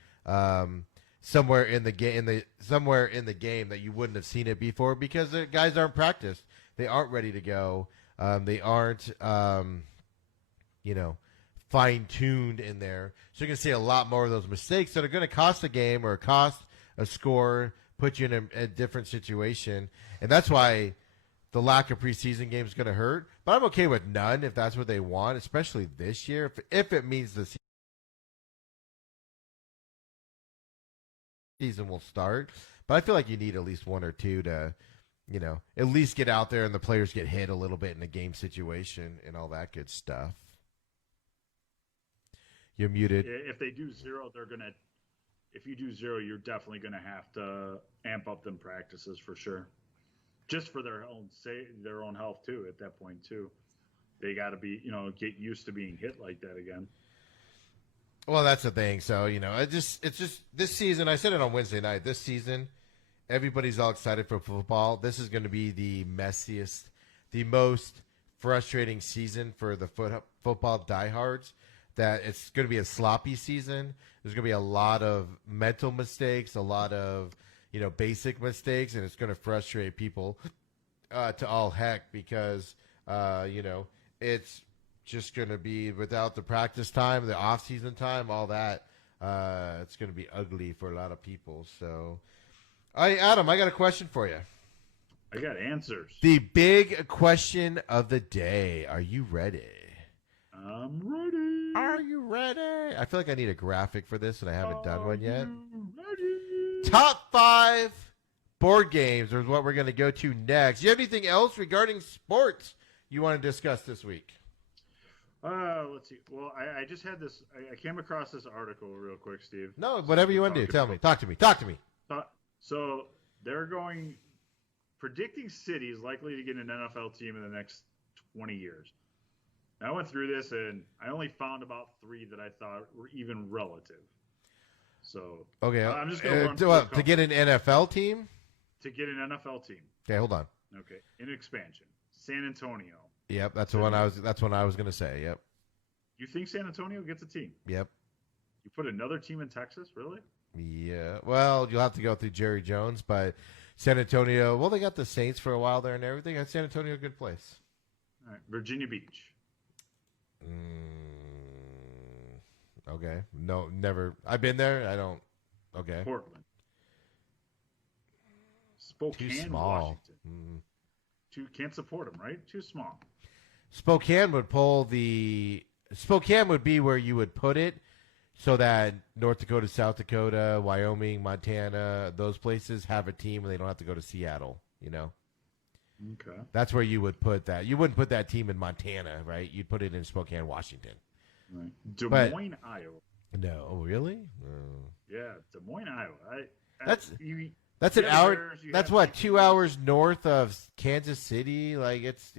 somewhere in the game that you wouldn't have seen it before, because the guys aren't practiced. They aren't ready to go. They aren't fine-tuned in there. So you're going to see a lot more of those mistakes that are going to cost a game or cost a score, put you in a different situation. And that's why the lack of preseason games is going to hurt. But I'm okay with none if that's what they want, especially this year, if it means the season will start. But I feel like you need at least 1 or 2 to, at least get out there and the players get hit a little bit in a game situation and all that good stuff. You're muted. If they do 0, if you do 0, you're definitely going to have to amp up them practices for sure. Just for their own health too. At that point too, they got to be, get used to being hit like that again. Well, that's the thing. So it's just this season. I said it on Wednesday night. This season, everybody's all excited for football. This is going to be the messiest, the most frustrating season for the football diehards. That it's going to be a sloppy season. There's going to be a lot of mental mistakes, a lot of basic mistakes, and it's going to frustrate people to all heck, because it's just going to be without the practice time, the off-season time, all that. It's going to be ugly for a lot of people. So, Adam, I got a question for you. I got answers. The big question of the day. Are you ready? I'm ready. Are you ready? I feel like I need a graphic for this, and I haven't done one yet. Ready? Top 5 board games is what we're going to go to next. Do you have anything else regarding sports you want to discuss this week? Let's see. Well, I just had this. I came across this article real quick, Steve. No, whatever you want to do. Tell me. Talk to me. Talk to me. So they're predicting cities likely to get an NFL team in the next 20 years. Now, I went through this and I only found about 3 that I thought were even relative. So okay, I'm just going to get an NFL team. To get an NFL team. Okay, hold on. Okay, in expansion, San Antonio. Yep, that's the one I was. That's what I was going to say. Yep. You think San Antonio gets a team? Yep. You put another team in Texas, really? Yeah. Well, you'll have to go through Jerry Jones, but San Antonio. Well, they got the Saints for a while there and everything. And San Antonio, a good place. All right, Virginia Beach. Okay. No, never. I've been there. I don't. Okay. Portland. Spokane, Too small. Washington. Can't support them, right? Too small. Spokane would pull the. Spokane would be where you would put it, so that North Dakota, South Dakota, Wyoming, Montana, those places have a team and they don't have to go to Seattle. You know. Okay. That's where you would put that. You wouldn't put that team in Montana, right? You'd put it in Spokane, Washington. Right. Des Moines, Iowa. No, really? Yeah, Des Moines, Iowa. That's an hour. That's what 2 hours north of Kansas City. Like it's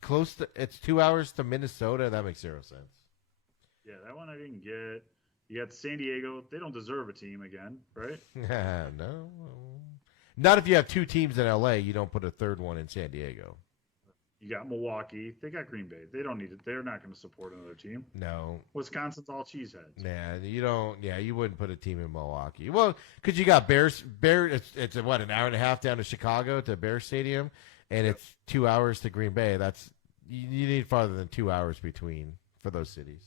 close to. It's 2 hours to Minnesota. That makes zero sense. Yeah, that one I didn't get. You got San Diego. They don't deserve a team again, right? No, not if you have 2 teams in LA. You don't put a third one in San Diego. You got Milwaukee. They got Green Bay. They don't need it. They're not going to support another team. No. Wisconsin's all cheeseheads. Nah, you don't. Yeah, you wouldn't put a team in Milwaukee. Well, because you got Bears. It's what, an hour and a half down to Chicago to Bear Stadium, and it's 2 hours to Green Bay. That's you need farther than 2 hours between for those cities.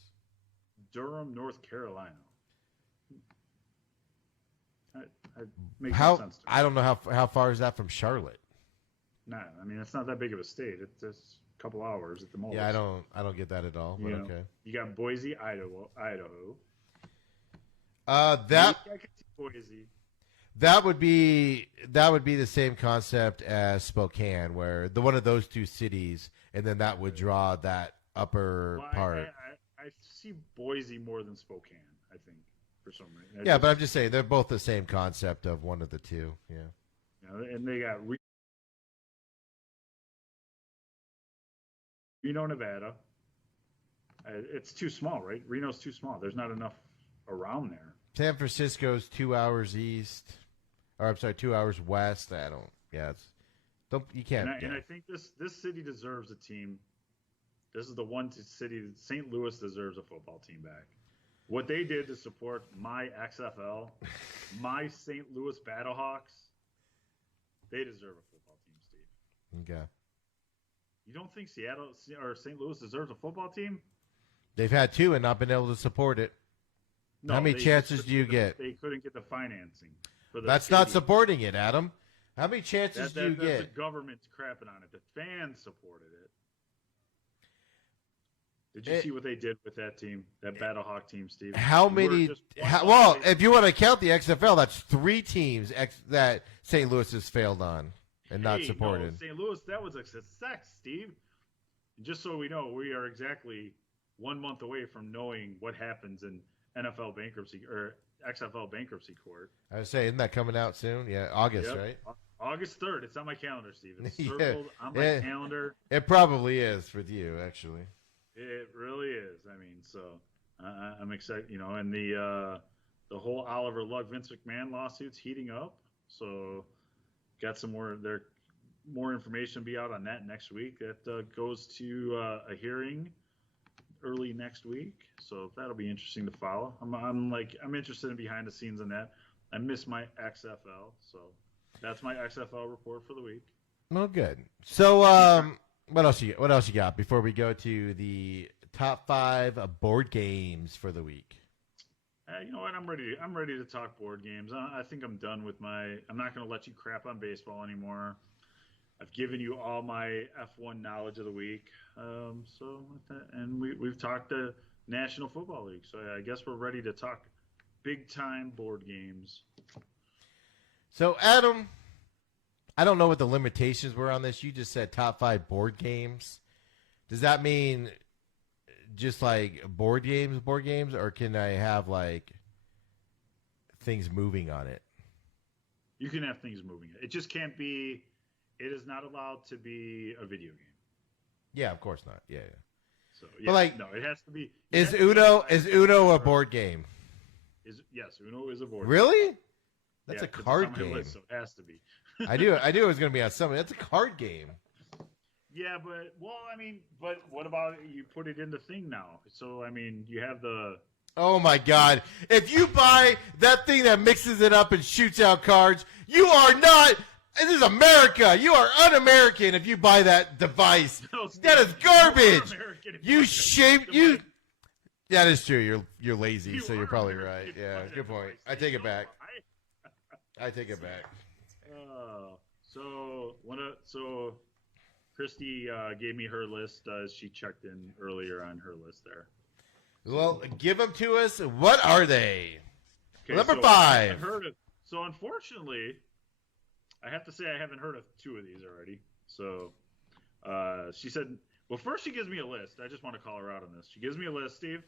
Durham, North Carolina. That makes no sense to me. I don't know how far is that from Charlotte. Nah, I mean it's not that big of a state. It's just a couple hours at the most. Yeah, I don't get that at all. But okay. You got Boise, Idaho. Boise. That would be the same concept as Spokane, where one of those 2 cities, and then that would draw that upper part. I see Boise more than Spokane. I think for some reason. But I'm just saying they're both the same concept of one of the 2. Yeah. And they got Reno, Nevada. It's too small, right? Reno's too small. There's not enough around there. San Francisco's 2 hours east, or I'm sorry, 2 hours west. You can't. And I think this city deserves a team. This is the one city that St. Louis deserves a football team back. What they did to support my XFL, my St. Louis Battlehawks, they deserve a football team, Steve. Okay. You don't think Seattle or St. Louis deserves a football team? They've had 2 and not been able to support it. No, how many chances do you get? They couldn't get the financing. That's not supporting it, Adam. How many chances do you get? The government's crapping on it. The fans supported it. Did you see what they did with that team, that Battlehawk team, Steve? How many? Well, if you want to count the XFL, that's 3 teams that St. Louis has failed on and not supported. No, St. Louis, that was a success, Steve. And just so we know, we are exactly 1 month away from knowing what happens in NFL bankruptcy or XFL bankruptcy court. I was saying, isn't that coming out soon? Yeah, August, right? August 3rd. It's on my calendar, Steve. It's circled on my calendar. It probably is for you, actually. It really is. I mean, so I'm excited, and the whole Oliver Luck, Vince McMahon lawsuit's heating up. So got some more information be out on that next week. That goes to a hearing early next week. So that'll be interesting to follow. I'm interested in behind the scenes on that. I miss my XFL. So that's my XFL report for the week. Well, good. So, what else you got before we go to the top 5 board games for the week? You know what? I'm ready to talk board games. I think I'm done with I'm not going to let you crap on baseball anymore. I've given you all my F1 knowledge of the week. And we've talked the National Football League. So I guess we're ready to talk big time board games. So, Adam, I don't know what the limitations were on this. You just said top 5 board games. Does that mean just like board games, or can I have like things moving on it? You can have things moving. It just can't be. It is not allowed to be a video game. Yeah, of course not. Yeah. So yeah, But like, no, it has to be. Is Uno a board game? Yes, Uno is a board. Really? That's Yeah, a 'cause it's card on my game. list, so it has to be. I knew it was going to be on something. That's a card game. Yeah, but what about you put it in the thing now? So I mean, you have the. Oh my God! If you buy that thing that mixes it up and shoots out cards, you are not. This is America. You are un-American if you buy that device. No, That is garbage. American if You buy shape that you. device. That is true. You're lazy, You so you're are probably American right. if you Yeah, buy that good point. device. I take it No, back. I take it back. So Christy gave me her list. She checked in earlier on her list there. Well, give them to us. What are they? Okay, Number so 5. So unfortunately, I have to say I haven't heard of 2 of these already. So she said, well, first she gives me a list. I just want to call her out on this. She gives me a list, Steve,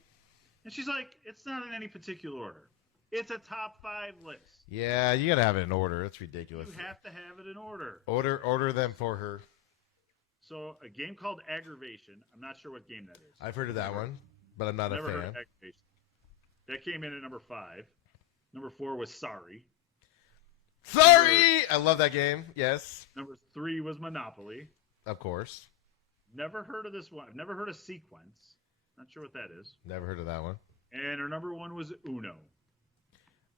and she's like, it's not in any particular order. It's a top 5 list. Yeah, you gotta have it in order. That's ridiculous. You have to have it in order. Order them for her. So a game called Aggravation. I'm not sure what game that is. I've heard of that one, but I'm not a Never heard fan. of Aggravation. That came in at number 5. Number 4 was Sorry. Sorry, I love that game. Yes, Number 3 was Monopoly. of course. Never heard of this one. I've never heard of Sequence. Not sure what that is. Never heard of that one. And her number 1 was Uno.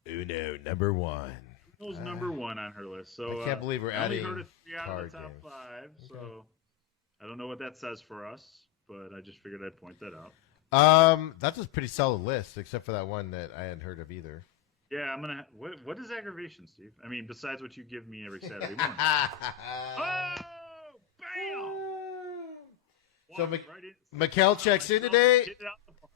Uno, number 1. Uno's number 1 on her list. So I can't believe we're I only adding heard of 3 out of the card top games. 5. So I don't know what that says for us, but I just figured I'd point that out. That's a pretty solid list, except for that one that I hadn't heard of either. Yeah, I'm gonna. What is Aggravation, Steve? I mean, besides what you give me every Saturday morning. Oh, bam! So Walked right in. Mikkel checks in today. Hit it out the park.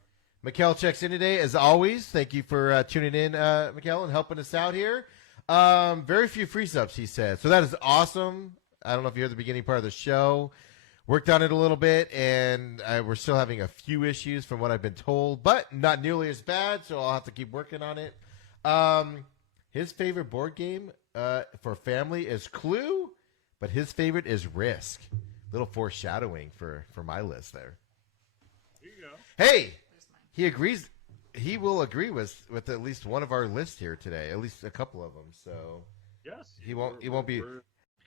Mikkel checks in today, as always. Thank you for tuning in, Mikkel, and helping us out here. Very few free subs, he said. So that is awesome. I don't know if you heard the beginning part of the show. Worked on it a little bit, and we're still having a few issues from what I've been told, but not nearly as bad, so I'll have to keep working on it. His favorite board game for family is Clue, but his favorite is Risk. Little foreshadowing for my list there. There you go. Hey, he agrees. He will agree with at least one of our lists here today, at least a couple of them. So Yes. He won't be. It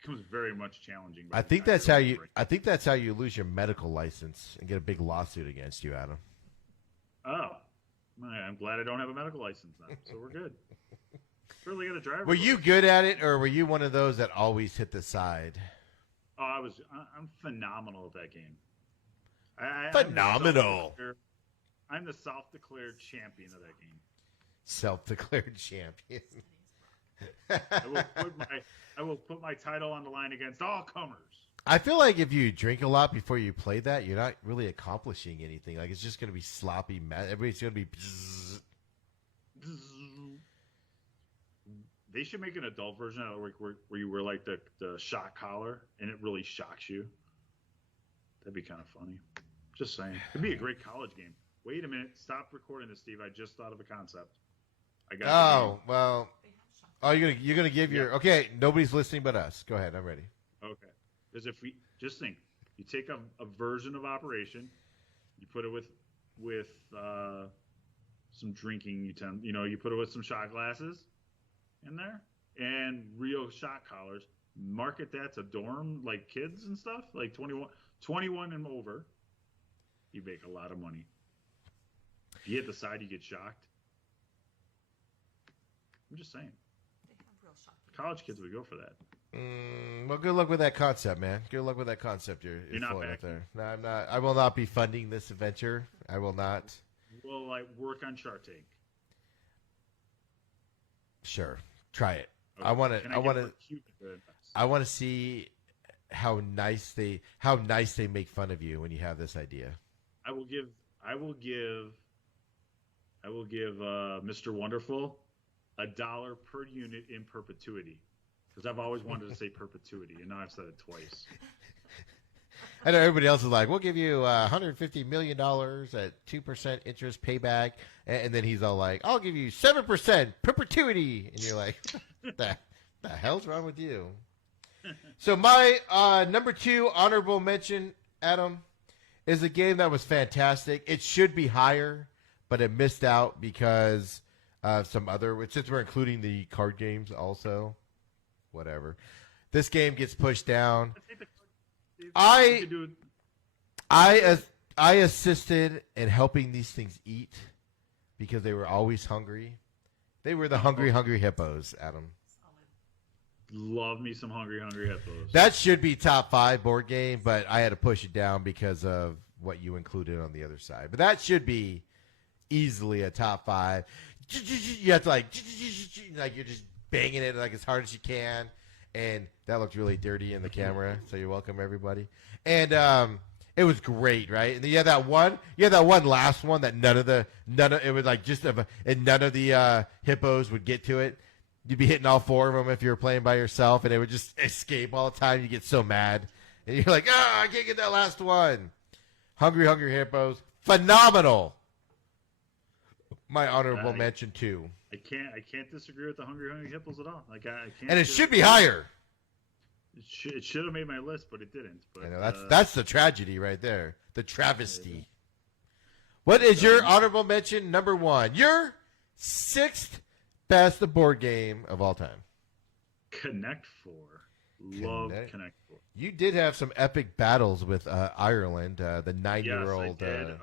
becomes very much challenging. by I the think time that's you're how over you. it. I think that's how you lose your medical license and get a big lawsuit against you, Adam. Oh, I'm glad I don't have a medical license now, so we're good. Certainly got a driver. Were you good at it, or were you one of those that always hit the side? Oh, I'm phenomenal at that game. Phenomenal. I'm the self-declared champion of that game. Self-declared champion. I will put my title on the line against all comers. I feel like if you drink a lot before you play that, you're not really accomplishing anything. Like, it's just going to be sloppy. Everybody's going to be. Bzzz. They should make an adult version of it where you wear like the shock collar and it really shocks you. That'd be kind of funny. Just saying. It'd be a great college game. Wait a minute. Stop recording this, Steve. I just thought of a concept. I got Oh, well. Oh, you're gonna give your. Okay, nobody's listening but us. Go ahead. I'm ready. Okay. Because if we just think, you take a version of Operation, you put it with some drinking you put it with some shot glasses in there and real shot collars. Market that to dorm like kids and stuff, like 21 and over. You make a lot of money. If you hit the side, you get shocked. I'm just saying. They have real shocking. College kids would go for that. Well, good luck with that concept, man. Good luck with that concept you're not throwing out backing. there. No, I'm not. I will not be funding this adventure. I will not. We'll work on Shark Tank. Sure, try it. Okay. I want to. Can I want get to. more Cuban to invest? I want to see how nice they make fun of you when you have this idea. I will give Mr. Wonderful $1 per unit in perpetuity, because I've always wanted to say perpetuity, and now I've said it twice. I know everybody else is like, we'll give you $150 million at 2% interest payback. And then he's all like, I'll give you 7% perpetuity. And you're like, what the hell's wrong with you? So my number 2 honorable mention, Adam, is a game that was fantastic. It should be higher, but it missed out because of some other, since we're including the card games also. Whatever. This game gets pushed down. I assisted in helping these things eat because they were always hungry. They were the hungry hippos, Adam. Love me some hungry hippos. That should be top 5 board game, but I had to push it down because of what you included on the other side. But that should be easily a top 5. You have to like you're just banging it like as hard as you can, and that looked really dirty in the camera. So you're welcome, everybody. And it was great, right? And then you had that one last one that none of the hippos would get to it. You'd be hitting all 4 of them if you were playing by yourself, and it would just escape all the time. You get so mad, and you're like, I can't get that last one. Hungry hippos, phenomenal. My honorable mention too. I can't disagree with the hungry hippos at all. Like I can't. And it should be higher. It should have made my list, but it didn't. But I know that's the tragedy right there. The travesty. What is your honorable mention number 1? Your 6th best board game of all time. Connect 4. Love Connect 4. You did have some epic battles with Ireland, the 9-year-old. Yes, I did.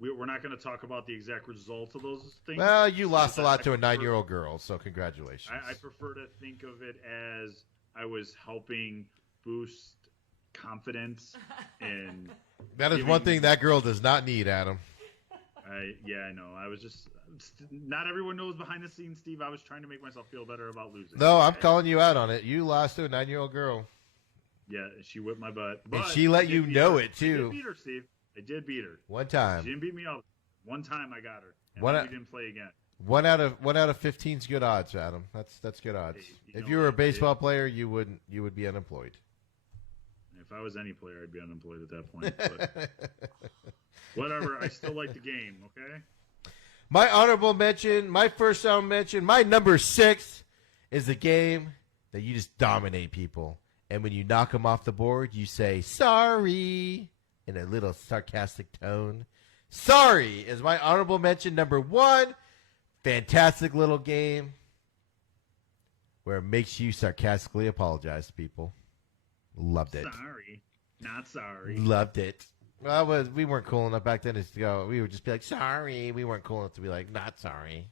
We're not going to talk about the exact results of those things. Well, you lost a lot to a 9-year-old girl, so congratulations. I prefer to think of it as I was helping boost confidence and. That is one thing that girl does not need, Adam. I know. I was just not everyone knows behind the scenes, Steve. I was trying to make myself feel better about losing. No, I'm calling you out on it. You lost to a 9-year-old girl. Yeah, she whipped my butt. And she let you know it too. I did beat her, Steve. I did beat her. One time. She didn't beat me all. One time I got her. And we didn't play again. 1 out of 15 is good odds, Adam. That's good odds. If you were a baseball player, you would be unemployed. If I was any player, I'd be unemployed at that point. But whatever. I still like the game. Okay. My honorable mention, my first honorable mention, my number 6 is a game that you just dominate people, and when you knock them off the board, you say sorry in a little sarcastic tone. Sorry is my honorable mention number 1. Fantastic little game where it makes you sarcastically apologize to people. Loved it. Sorry. Not sorry. Loved it. Well, we weren't cool enough back then to go. We would just be like, sorry. We weren't cool enough to be like, not sorry.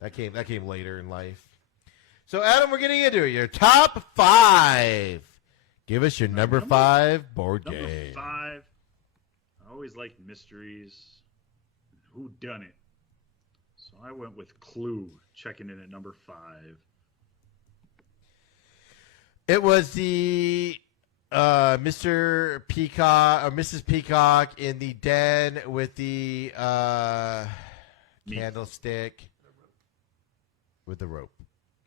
That came later in life. So, Adam, we're getting into it. Your top 5. Give us your number 5 board game. Number 5. I always like mysteries. Who done it? So I went with Clue, checking in at number 5. It was the Mr. Peacock or Mrs. Peacock in the den with the candlestick with the rope.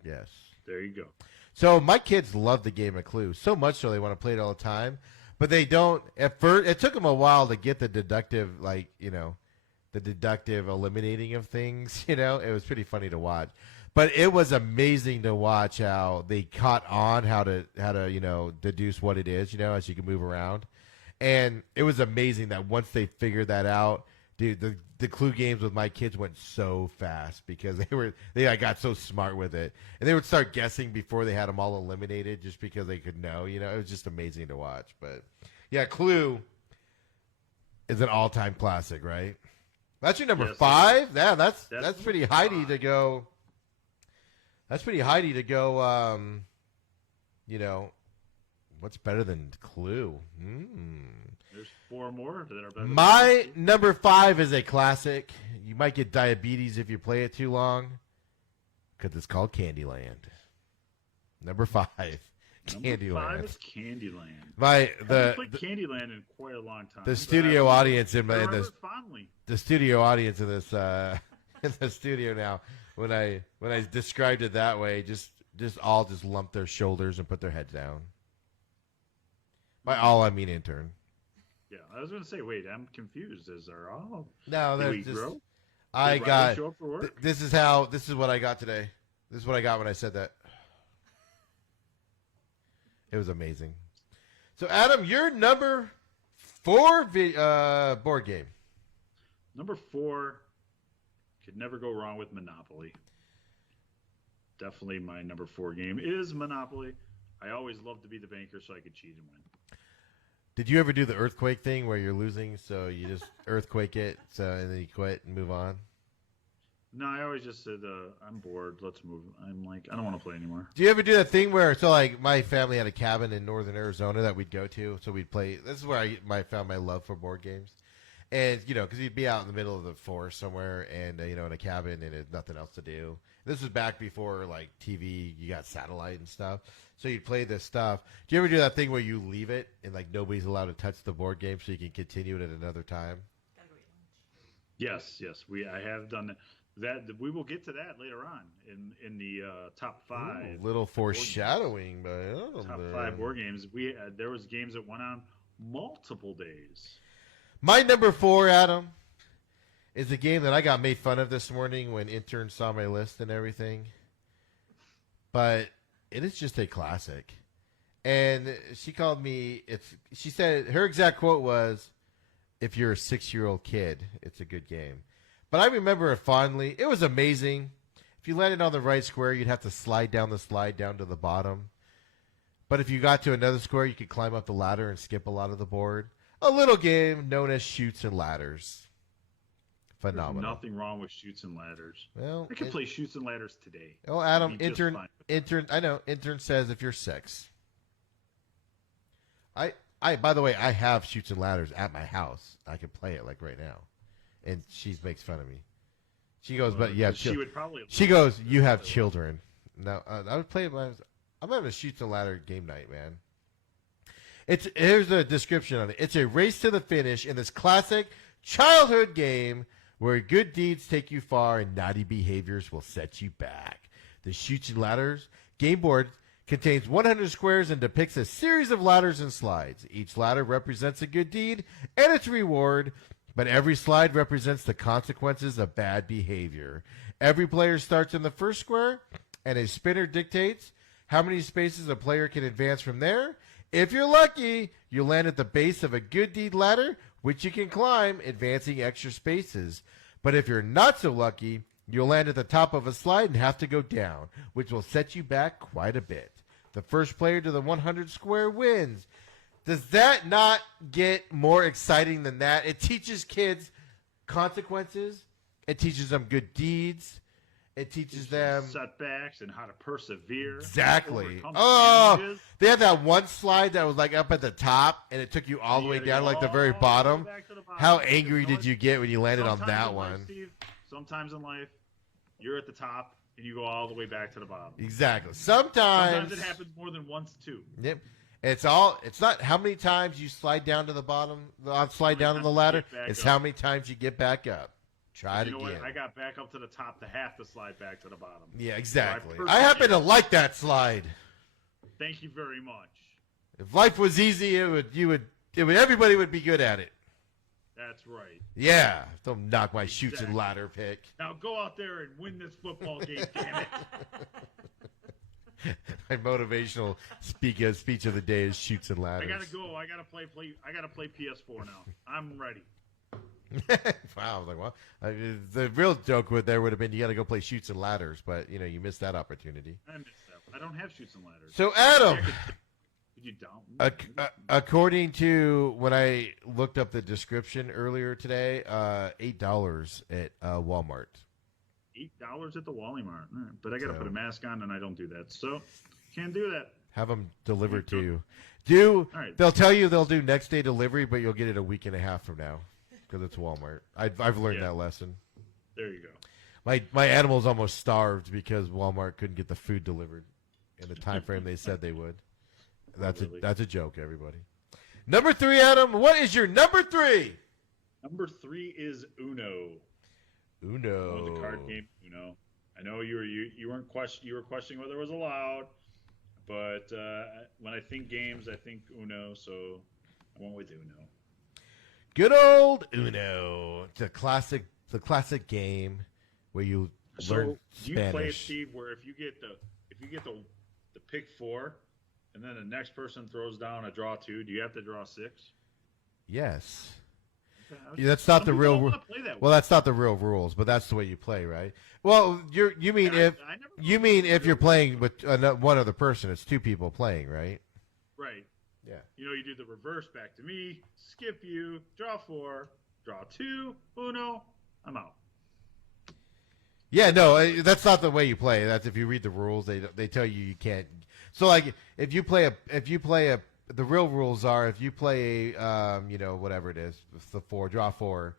Yes. There you go. So my kids love the game of Clue so much so they want to play it all the time, but they don't. At first, it took them a while to get the deductive, the deductive eliminating of things. It was pretty funny to watch. But it was amazing to watch how they caught on how to deduce what it is, as you can move around. And it was amazing that once they figured that out, dude, the Clue games with my kids went so fast because they got so smart with it. And they would start guessing before they had them all eliminated just because they could know. It was just amazing to watch. But, yeah, Clue is an all-time classic, right? That's your number 5? Yeah, that's pretty Heidi to go. That's pretty Heidi to go, what's better than Clue? There's 4 more that are better. My number 5 is a classic. You might get diabetes if you play it too long because it's called Candyland. Number 5, Candyland. Number 5 is Candyland. I haven't played Candyland in quite a long time. The studio audience in fondly. The studio audience in this in the studio now. When I described it that way, just lumped their shoulders and put their heads down. By all, I mean intern. Yeah, I was going to say, wait, I'm confused. Is there all? No, Do that's we just. grow? I Did Riley got. show up for work? This is what I got today. This is what I got when I said that. It was amazing. So, Adam, your number 4 board game. Number 4, could never go wrong with Monopoly. Definitely my number 4 game is Monopoly. I always loved to be the banker so I could cheat and win. Did you ever do the earthquake thing where you're losing, so you just earthquake it, and then you quit and move on? No, I always just said, I'm bored. Let's move. I'm like, I don't want to play anymore. Do you ever do that thing where, so like my family had a cabin in northern Arizona that we'd go to, so we'd play. This is where I found my love for board games. And, because you'd be out in the middle of the forest somewhere and, in a cabin and there's nothing else to do. This was back before, like, TV, you got satellite and stuff. So you'd play this stuff. Do you ever do that thing where you leave it and, like, nobody's allowed to touch the board game so you can continue it at another time? Gotta go eat lunch. Yes, I have done that. We will get to that later on in the top 5. Ooh, little foreshadowing, but Top 5 board games. There was games that went on multiple days. My number 4, Adam, is a game that I got made fun of this morning when interns saw my list and everything. But it is just a classic. And she called me, she said, her exact quote was, if you're a 6-year-old kid, it's a good game. But I remember it fondly. It was amazing. If you landed on the right square, you'd have to slide down the slide down to the bottom. But if you got to another square, you could climb up the ladder and skip a lot of the board. A little game known as Chutes and Ladders. Phenomenal. There's nothing wrong with Chutes and Ladders. Well, I could play Chutes and Ladders today. Oh, Adam, It'd be just fine. intern says if you're 6. By the way, I have Chutes and Ladders at my house. I can play it like right now. And she makes fun of me. She goes, but yeah, she would probably. She goes, you have children. No, I would play it. I'm having a Chutes and Ladder game night, man. Here's the description on it. It's a race to the finish in this classic childhood game where good deeds take you far and naughty behaviors will set you back. The Chutes and Ladders game board contains 100 squares and depicts a series of ladders and slides. Each ladder represents a good deed and its reward, but every slide represents the consequences of bad behavior. Every player starts in the first square, and a spinner dictates how many spaces a player can advance from there. If you're lucky, you'll land at the base of a good deed ladder, which you can climb, advancing extra spaces. But if you're not so lucky, you'll land at the top of a slide and have to go down, which will set you back quite a bit. The first player to the 100 square wins. Does that not get more exciting than that? It teaches kids consequences. It teaches them good deeds. It teaches them setbacks and how to persevere. Exactly. Oh, they had that one slide that was like up at the top, and it took you all the way down, like the very bottom. How angry did you get when you landed on that one? Steve, sometimes in life, you're at the top and you go all the way back to the bottom. Exactly. Sometimes it happens more than once too. Yep. It's not how many times you slide down to the bottom, slide down on the ladder. It's how many times you get back up. Try it again. What? I got back up to the top to have to slide back to the bottom. Yeah, exactly. I happen to like that slide. Thank you very much. If life was easy, everybody would be good at it. That's right. Yeah, don't knock my Chutes and Ladder pick. Now go out there and win this football game, damn it. My motivational speech of the day is Chutes and Ladders. I gotta go. I gotta play PS4 now. I'm ready. Wow, I was like, well, the real joke would have been you got to go play Chutes and Ladders, but you missed that opportunity. I missed that. I don't have Chutes and Ladders. So Adam, you don't. According to when I looked up the description earlier today, $8 at Walmart. $8 at the Walmart, but I got to put a mask on, and I don't do that, so can't do that. Have them delivered to you. Right. They'll tell you they'll do next day delivery, but you'll get it a week and a half from now because it's Walmart. I've learned that lesson. There you go. My animals almost starved because Walmart couldn't get the food delivered in the time frame they said they would. That's a joke, everybody. Number 3, Adam. What is your number 3? Number 3 is Uno. Uno. The card game Uno. I know you were questioning whether it was allowed. But when I think games, I think Uno, so I went with Uno. Good old Uno. It's the classic game where you learn Do you Spanish. play it, Steve, where if you get the pick 4, and then the next person throws down a draw 2, do you have to draw 6? Yes. Okay, Yeah, that's not the some people real don't rule. wanna play that Well, way. that's not the real rules, but that's the way you play, right? Well, you mean Yeah, if I never you thought mean it was if you're real. playing with one other person, it's 2 people playing, right? Right. Yeah. You do the reverse back to me, skip you, draw 4, draw 2, Uno, I'm out. Yeah, no, that's not the way you play. That's if you read the rules, they tell you can't. So like if you play the real rules are if you play whatever it is, the 4, draw 4,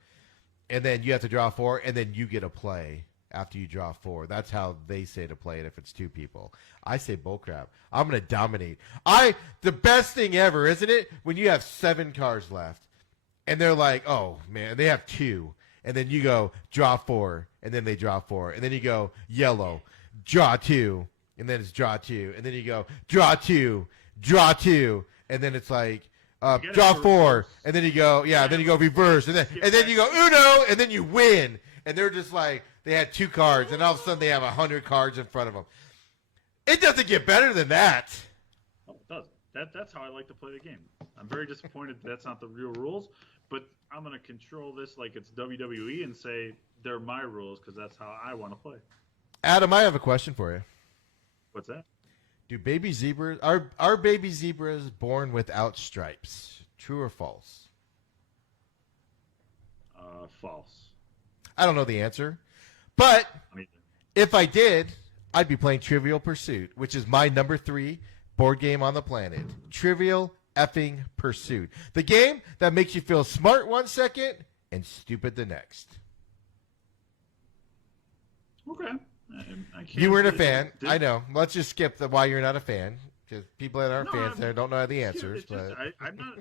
and then you have to draw 4, and then you get a play after you draw 4. That's how they say to play it if it's 2 people. I say bullcrap. I'm gonna dominate. The best thing ever, isn't it? When you have 7 cards left, and they're like, oh man, they have 2. And then you go, draw 4, and then they draw 4. And then you go, yellow, draw 2, and then it's draw 2. And then you go, draw 2, and then it's like, draw 4, reverse. and then you go, then you go reverse, and then you go, Uno, and then you win. And they're just like, they had 2 cards, and all of a sudden they have 100 cards in front of them. It doesn't get better than that. Oh, it doesn't. That's how I like to play the game. I'm very disappointed that's not the real rules, but I'm going to control this like it's WWE and say they're my rules because that's how I want to play. Adam, I have a question for you. What's that? Do baby zebras are baby zebras born without stripes? True or false? False. I don't know the answer, but I mean, if I did, I'd be playing Trivial Pursuit, which is my number 3 board game on the planet. Trivial effing Pursuit, the game that makes you feel smart one second and stupid the next. okay. I can't You weren't a did- fan, did- I know. Let's just skip the why you're not a fan, because people that aren't No, fans I'm- there don't know the Yeah, answers. it's just, But I'm not.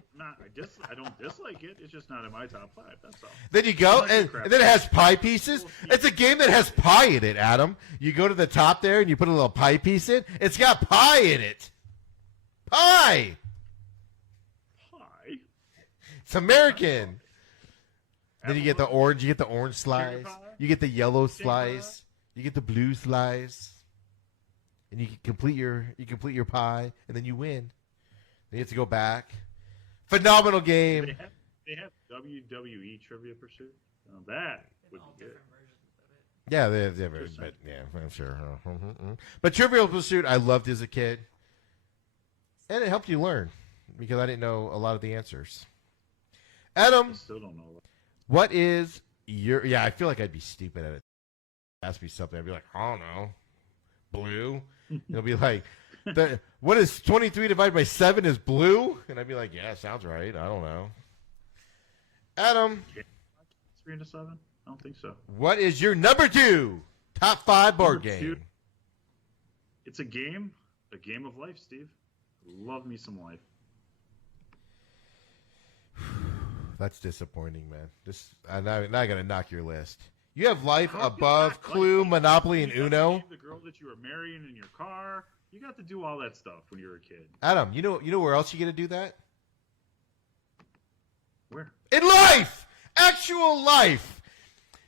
I don't dislike it. It's just not in my top 5. That's all. then you go, Like and, crap. and then it has pie pieces. It's a game that has pie in it, Adam. You go to the top there and you put a little pie piece in. It's got pie in it. Pie. Pie. It's American. Then you get the orange. You get the orange slice. pie? You get the yellow Cherry slice. You get the blue slice. And you can complete your pie, and then you win. Then you have to go back. Phenomenal game. They have WWE Trivia Pursuit. Now that would all be good. different versions of it. Yeah, they Just but yeah, I'm sure. But Trivial Pursuit, I loved as a kid, and it helped you learn because I didn't know a lot of the answers. I Adam, still don't know. what is your? Yeah, I feel like I'd be stupid at it. Ask me something, I'd be like, I don't know, blue. It'll be like, what is 23 divided by 7 is blue? And I'd be like, yeah, sounds right. I don't know. Adam, 3 into 7? I don't think so. what is your number 2 top 5 board Number game? 2. It's a game of life, Steve. Love me some life. That's disappointing, man. Now I got to knock your list. You have life How above can I- Clue, like, Monopoly, and you got to Uno. name the girl that you were marrying in your car. You got to do all that stuff when you were a kid. Adam, you know where else you get to do that? Where? In life! Actual life!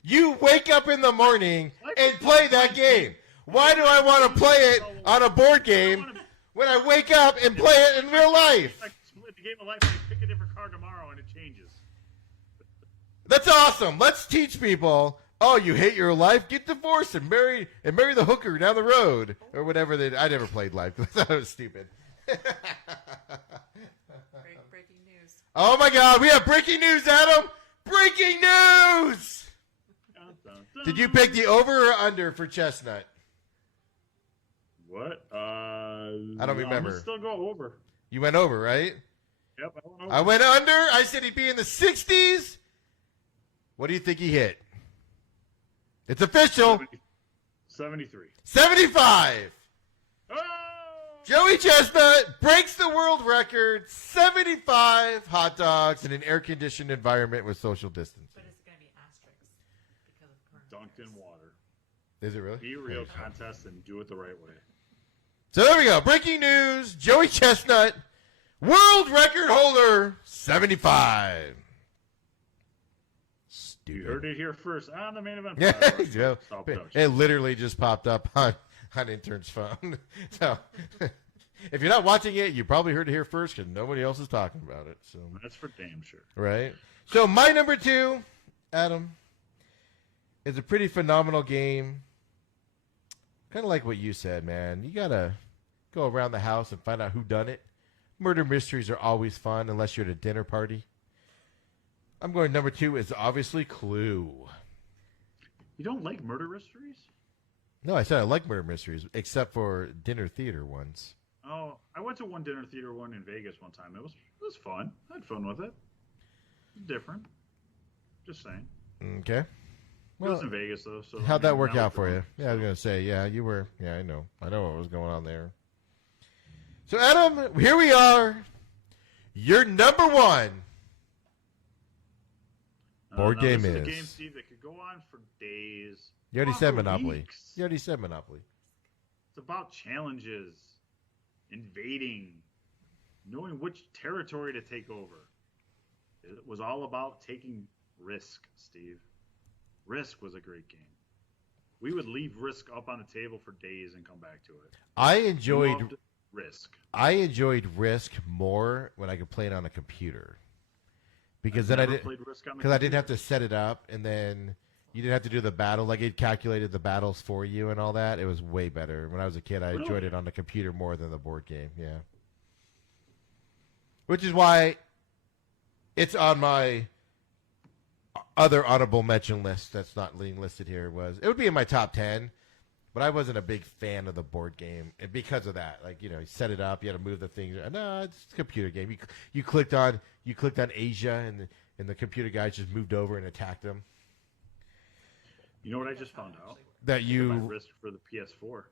You wake up in the morning and play that game. Why do I want to play it on a board game when I wake up and play it in real life? Like split the game of life and you pick a different card tomorrow and it changes. That's awesome. Let's teach people. Oh, you hate your life? Get divorced and marry the hooker down the road or whatever. I never played life because I thought it was stupid. Breaking news. Oh my God, we have breaking news, Adam! Breaking news! Dun, dun, dun. Did you pick the over or under for Chestnut? What? I don't I'm remember. gonna still go over. You went over, right? Yep, I went over. I went under. I said he'd be in the 60s. What do you think he hit? It's official. 73. 75. Oh! Joey Chestnut breaks the world record. 75 hot dogs in an air-conditioned environment with social distancing. But it's going to be asterisks because of coronavirus. Dunked in water. Is it really? Be real contest and do it the right way. So there we go. Breaking news. Joey Chestnut, world record holder, 75. Stupid. You heard it here first on the main event. Yeah, podcast. it literally just popped up on intern's phone. So if you're not watching it, you probably heard it here first because nobody else is talking about it. So that's for damn sure. Right. So my number 2, Adam, is a pretty phenomenal game. Kind of like what you said, man. You gotta go around the house and find out who done it. Murder mysteries are always fun unless you're at a dinner party. I'm going number 2 is obviously Clue. You don't like murder mysteries? No, I said I like murder mysteries, except for dinner theater ones. Oh, I went to one dinner theater one in Vegas one time. It was fun. I had fun with it. Different. Just saying. Okay. It was in Vegas though. So how'd that work out for you? Yeah, I was gonna say, yeah, you were. Yeah, I know what was going on there. So Adam, here we are. Your number 1 board game this is. A game, Steve, that could go on for days. You already said for Monopoly. weeks. You already said Monopoly. It's about challenges, invading, knowing which territory to take over. It was all about taking Risk, Steve. Risk was a great game. We would leave Risk up on the table for days and come back to it. I enjoyed Loved Risk. I enjoyed Risk more when I could play it on a computer. Because then I didn't have to set it up, and then you didn't have to do the battle. Like, it calculated the battles for you and all that. It was way better. When I was a kid, I enjoyed it on the computer more than the board game. Yeah. Which is why it's on my other honorable mention list that's not being listed here. It would be in my top 10, but I wasn't a big fan of the board game. And because of that, like, you set it up, you had to move the things. No, it's a computer game. You clicked on Asia, and the computer guys just moved over and attacked them. You know what I just found out? That you Risk for the PS4.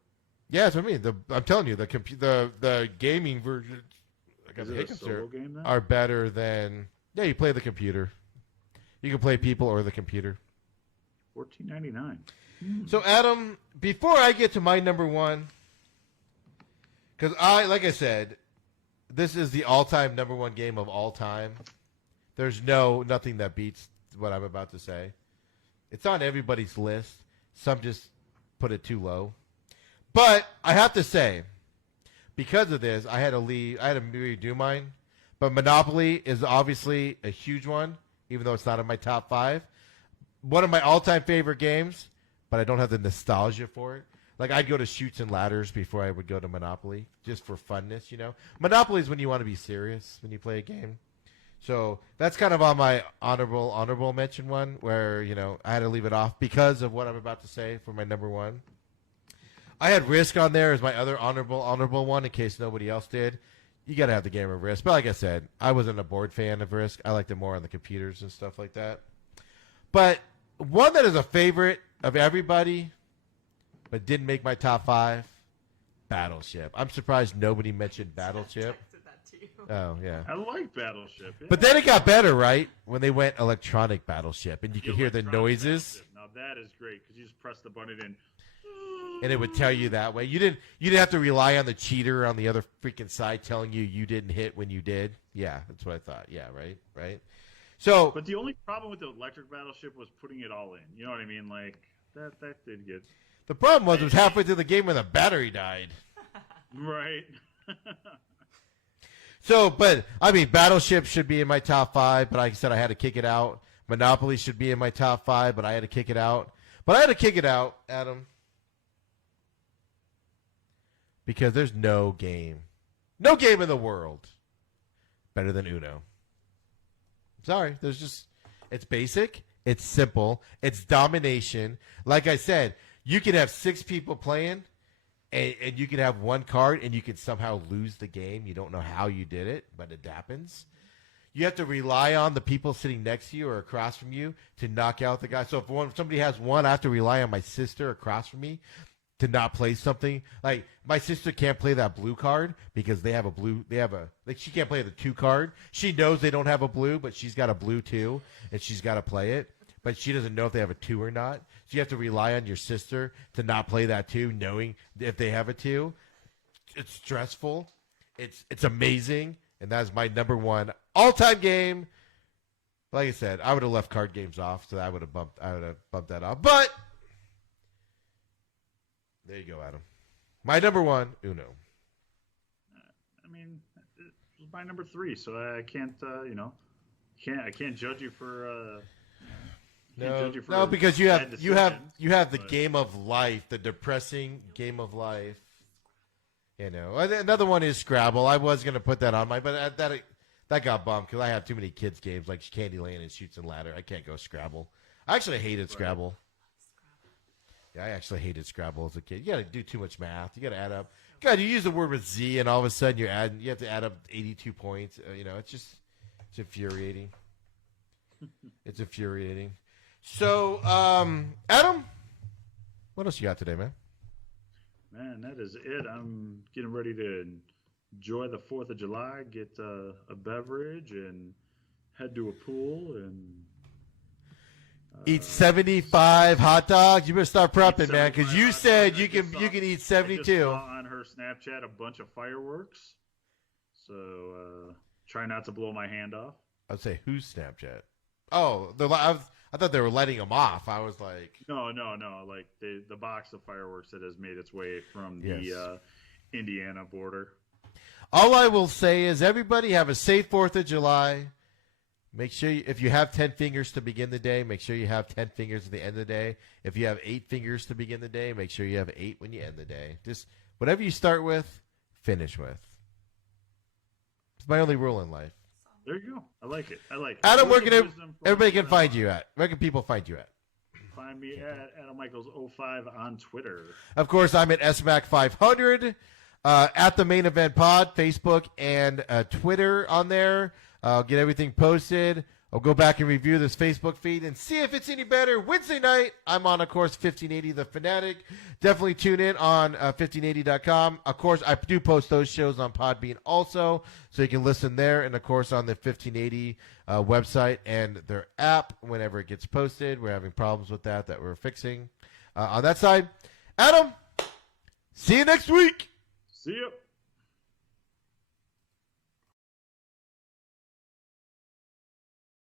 Yeah, that's what I mean. I'm telling you, the gaming version, Is it a solo game then? are better than. Yeah, you play the computer. You can play people or the computer. $14.99. So, Adam, before I get to my number 1, because like I said, this is the all-time number 1 game of all time. There's nothing that beats what I'm about to say. It's on everybody's list. Some just put it too low. But I have to say, because of this, I had to redo mine. But Monopoly is obviously a huge one, even though it's not in my top 5. One of my all-time favorite games, but I don't have the nostalgia for it. Like, I'd go to Chutes and Ladders before I would go to Monopoly, just for funness, Monopoly is when you want to be serious when you play a game. So that's kind of on my honorable mention one, where, I had to leave it off because of what I'm about to say for my number 1. I had Risk on there as my other honorable one in case nobody else did. You got to have the game of Risk. But like I said, I wasn't a board fan of Risk. I liked it more on the computers and stuff like that. But one that is a favorite of everybody, but didn't make my top 5, Battleship. I'm surprised nobody mentioned Battleship. Oh, yeah. I like Battleship. Yeah. But then it got better, right? When they went electronic Battleship, and you could hear the noises. Battleship. Now that is great, because you just press the button and it would tell you that way. You didn't have to rely on the cheater on the other freaking side telling you didn't hit when you did. Yeah, that's what I thought. Yeah, right. So, but the only problem with the electric Battleship was putting it all in. You know what I mean? Like that did get. The problem was it was halfway through the game when the battery died. Right. So, but I mean, Battleship should be in my top 5, but like I said, I had to kick it out. Monopoly should be in my top 5, but I had to kick it out. But I had to kick it out, Adam, because there's no game in the world better than Uno. Sorry, it's basic, it's simple, it's domination. Like I said, you can have 6 people playing, and you can have one card, and you can somehow lose the game. You don't know how you did it, but it happens. You have to rely on the people sitting next to you or across from you to knock out the guy. So if somebody has one, I have to rely on my sister across from me to not play something. Like, my sister can't play that blue card because she can't play the 2 card. She knows they don't have a blue, but she's got a blue too, and she's got to play it. But she doesn't know if they have a 2 or not. So you have to rely on your sister to not play that 2, knowing if they have a 2. it's stressful. It's amazing, and that's my number one all-time game. Like I said, I would have left card games off, so I would have bumped that off. But there you go, Adam. My number one, Uno. I mean, it was my number 3, so I can't, I can't judge you for. No, because you have the but... game of life, the depressing game of life. Another one is Scrabble. I was gonna put that on but that got bumped because I have too many kids games like Candyland and Shoots and Ladder. I can't go Scrabble. I actually hated Scrabble. Yeah, I actually hated Scrabble as a kid. You got to do too much math. You got to add up. God, you use the word with Z, and all of a sudden you have to add up 82 points. It's infuriating. It's infuriating. So, Adam, what else you got today, man? Man, that is it. I'm getting ready to enjoy the 4th of July, get a beverage, and head to a pool and eat 75 hot dogs. You better start prepping, man, because you said you can eat 72. I just saw on her Snapchat a bunch of fireworks, so try not to blow my hand off. I'd say whose Snapchat? Oh, I thought they were lighting them off. I was like, no, like the box of fireworks that has made its way from the Indiana border. All I will say is everybody have a safe 4th of July. Make sure if you have 10 fingers to begin the day, make sure you have 10 fingers at the end of the day. If you have 8 fingers to begin the day, make sure you have 8 when you end the day. Just whatever you start with, finish with. It's my only rule in life. There you go. I like it. Adam, where can everybody can find you at? Where can people find you at? Find me at Adam Michaels05 on Twitter. Of course, I'm at SMAC500 at the Main Event Pod, Facebook and Twitter on there. I'll get everything posted. I'll go back and review this Facebook feed and see if it's any better. Wednesday night, I'm on, of course, 1580 The Fanatic. Definitely tune in on 1580.com. Of course, I do post those shows on Podbean also, so you can listen there. And, of course, on the 1580 website and their app whenever it gets posted. We're having problems with that we're fixing on that side. Adam, see you next week. See you.